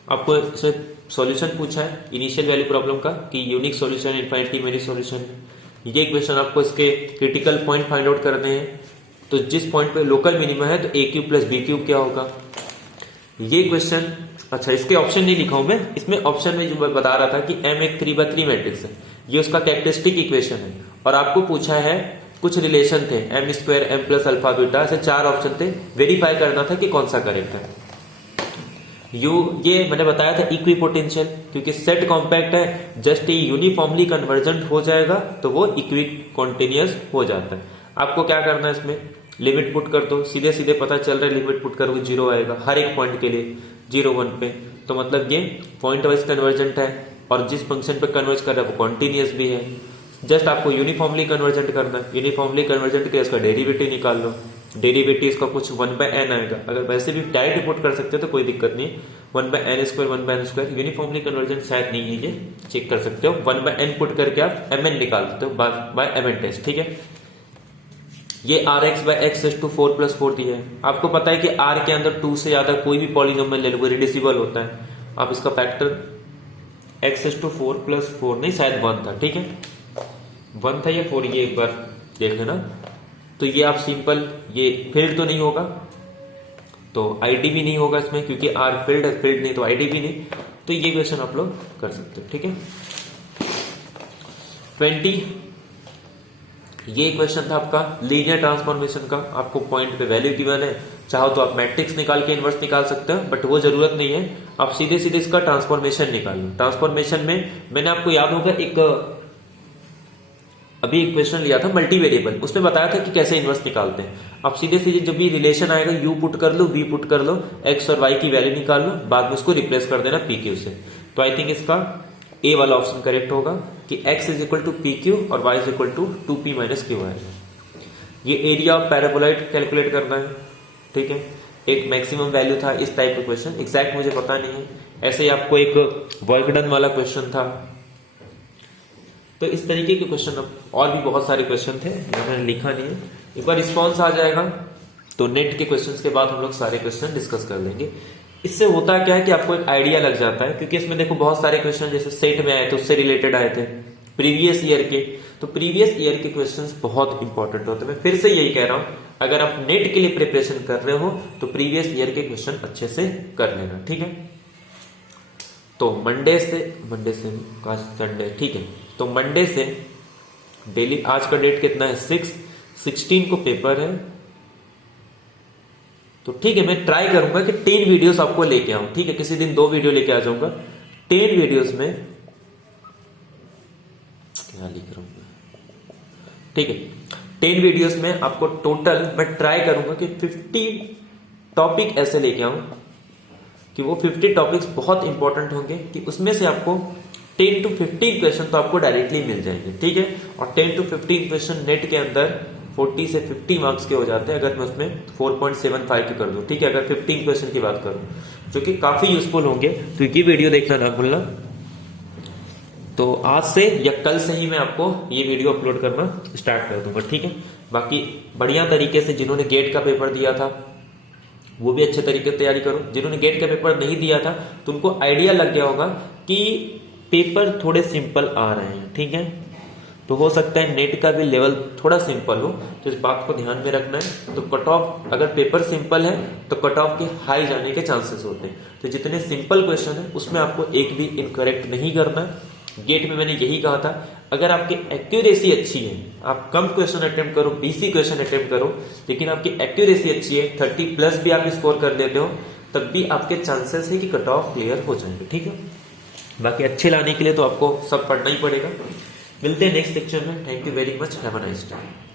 आपको इसमें सॉल्यूशन पूछा है इनिशियल वैल्यू प्रॉब्लम का, कि यूनिक सॉल्यूशन, इनफाइनिटी मेनी सॉल्यूशन। ये क्वेश्चन आपको इसके क्रिटिकल पॉइंट फाइंड आउट करने हैं, तो जिस पॉइंट पे लोकल मिनिमम है तो A cube plus B cube क्या होगा, ये क्वेश्चन। अच्छा, इसके ऑप्शन नहीं लिखा हूं मैं, इसमें ऑप्शन में जो मैं बता रहा था कि M एक 3x3 मैट्रिक्स है, ये उसका कैरेक्टरिस्टिक इक्वेशन है, और आपको पूछा है कुछ रिलेशन थे M square M plus alpha beta, ऐसे 4 ऑप्शन थे, वेरीफाई करना था कि कौन सा करेक्ट है। ये मैंने बताया था इक्विपोटेंशियल, क्योंकि सेट कॉम्पैक्ट है, जस्ट ये यूनिफॉर्मली कन्वर्जेंट हो जाएगा तो वो इक्वी कॉन्टिन्यूअस हो जाता है। आपको क्या करना है, इसमें लिमिट पुट कर दो, सीधे सीधे पता चल रहा है, लिमिट पुट करोगे 0 आएगा हर एक पॉइंट के लिए, 0 1 पे, तो मतलब ये पॉइंट वाइज कन्वर्जेंट है, और जिस फंक्शन पे कन्वर्ज कर रहा है वो कॉन्टिन्यूअस भी है। जस्ट आपको यूनिफॉर्मली कन्वर्जेंट करना है, यूनिफॉर्मली कन्वर्जेंट के इसका डेरिवेटिव निकाल लो, डेरिवेटिव इसका कुछ 1/n आएगा। अगर वैसे भी डायरेक्ट रिपोर्ट कर सकते हो तो कोई दिक्कत नहीं, 1/n square 1/n square, uniformly convergent शायद नहीं है, ये चेक कर सकते हो। 1/n पुट करके आप mn निकाल सकते हो बाय mn टेस्ट, ठीक है। ये rx/x⁴ + 4 दिया है, आपको पता है कि r के अंदर 2 से ज्यादा कोई भी पॉलिनोमियल ले लो वो रिड्यूसिबल होता है। आप इसका फैक्टर x⁴ + 4 नहीं, शायद 1 था, ठीक है, 1 था या 4, ये एक बार देख लेना। तो ये आप सिंपल, ये फील्ड तो नहीं होगा तो आईडी भी नहीं होगा इसमें, क्योंकि आर फील्ड है, फील्ड नहीं तो आईडी भी नहीं, तो ये क्वेश्चन आप लोग कर सकते हो, ठीक है। 20 ये क्वेश्चन था आपका लीनियर ट्रांसफॉर्मेशन का, आपको पॉइंट पे वैल्यू गिवन है, चाहो तो आप मैट्रिक्स निकाल के इनवर्स निकाल सकते हो, बट वो जरूरत नहीं है, आप सीधे सीधे इसका ट्रांसफॉर्मेशन निकाल लो। ट्रांसफॉर्मेशन में मैंने आपको याद होगा अभी एक क्वेश्चन लिया था मल्टी वेरिएबल, उसमें बताया था कि कैसे इनवर्स निकालते हैं। आप सीधे सीधे जब भी रिलेशन आएगा u पुट कर लो, v पुट कर लो, x और y की वैल्यू निकाल लो, बाद में उसको रिप्लेस कर देना pq से। तो आई थिंक इसका a वाला ऑप्शन करेक्ट होगा कि x = pq और y = 2p - q आएगा। ये एरिया ऑफ पैराबोलॉइड कैलकुलेट करना है, ठीक है। एक मैक्सिमम वैल्यू था, इस टाइप का क्वेश्चन, एग्जैक्ट मुझे पता नहीं है। ऐसे ही आपको एक वर्कडन वाला क्वेश्चन था, तो इस तरीके के क्वेश्चन, और भी बहुत सारे क्वेश्चन थे, मैंने लिखा नहीं है। एक बार रिस्पॉन्स आ जाएगा तो नेट के क्वेश्चंस के बाद हम लोग सारे क्वेश्चन डिस्कस कर लेंगे। इससे होता क्या है कि आपको एक आइडिया लग जाता है, क्योंकि इसमें देखो बहुत सारे क्वेश्चन जैसे सेट में आए थे उससे रिलेटेड आए थे, प्रीवियस ईयर के, तो प्रीवियस ईयर के क्वेश्चंस बहुत इंपॉर्टेंट होते हैं। मैं फिर से यही कह रहा हूं, अगर आप नेट के लिए प्रिपरेशन कर रहे हो तो प्रीवियस ईयर के क्वेश्चन अच्छे से कर लेना, ठीक है। तो मंडे से संडे, ठीक है, तो मंडे से डेली, आज का डेट कितना है 16 को पेपर है, तो ठीक है, मैं ट्राई करूंगा कि 10 वीडियोस आपको लेके आऊं, ठीक है। किसी दिन 2 वीडियो लेके आ जाऊंगा। 10 वीडियोस में क्या लिख रहा हूं, ठीक है, 10 वीडियोस में आपको टोटल मैं ट्राई करूंगा कि 50 टॉपिक ऐसे लेके आऊं कि वो 50 टॉपिक्स बहुत इंपॉर्टेंट होंगे, कि उसमें से आपको 10 to 15 क्वेश्चन तो आपको डायरेक्टली मिल जाएंगे, ठीक है। और 10 to 15 क्वेश्चन नेट के अंदर 40 से 50 मार्क्स के हो जाते हैं, अगर मैं उसमें 4.75 के कर दूं, ठीक है, अगर 15 क्वेश्चन की बात करूं, जो कि काफी यूजफुल होंगे, तो ये वीडियो देखना ना भूलना। तो आज से या कल से ही मैं आपको ये वीडियो अपलोड करना स्टार्ट कर दूंगा, ठीक है। बाकी बढ़िया तरीके से जिन्होंने गेट का पेपर दिया था वो भी अच्छे तरीके से तैयारी करो। जिन्होंने गेट का पेपर नहीं दिया था तो उनको आइडिया लग गया होगा कि पेपर थोड़े सिंपल आ रहे हैं, ठीक है। तो हो सकता है नेट का भी लेवल थोड़ा सिंपल हो, तो इस बात को ध्यान में रखना है। तो कट ऑफ, अगर पेपर सिंपल है तो कट ऑफ के हाई जाने के चांसेस होते हैं। तो जितने सिंपल क्वेश्चन है उसमें आपको एक भी इनकरेक्ट नहीं करना है। गेट में मैंने यही कहा था, अगर आपकी एक्यूरेसी अच्छी है, आप कम क्वेश्चन अटेम्प्ट करो, 20 क्वेश्चन अटेम्प्ट करो, लेकिन आपकी एक्यूरेसी अच्छी है, 30+ भी आप स्कोर कर देते हो, तब भी आपके चांसेस है कि कट ऑफ क्लियर हो जाएंगे, ठीक है। बाकी अच्छे लाने के लिए तो आपको सब पढ़ना ही पड़ेगा। मिलते हैं नेक्स्ट लेक्चर में। Thank you very much, have a nice day.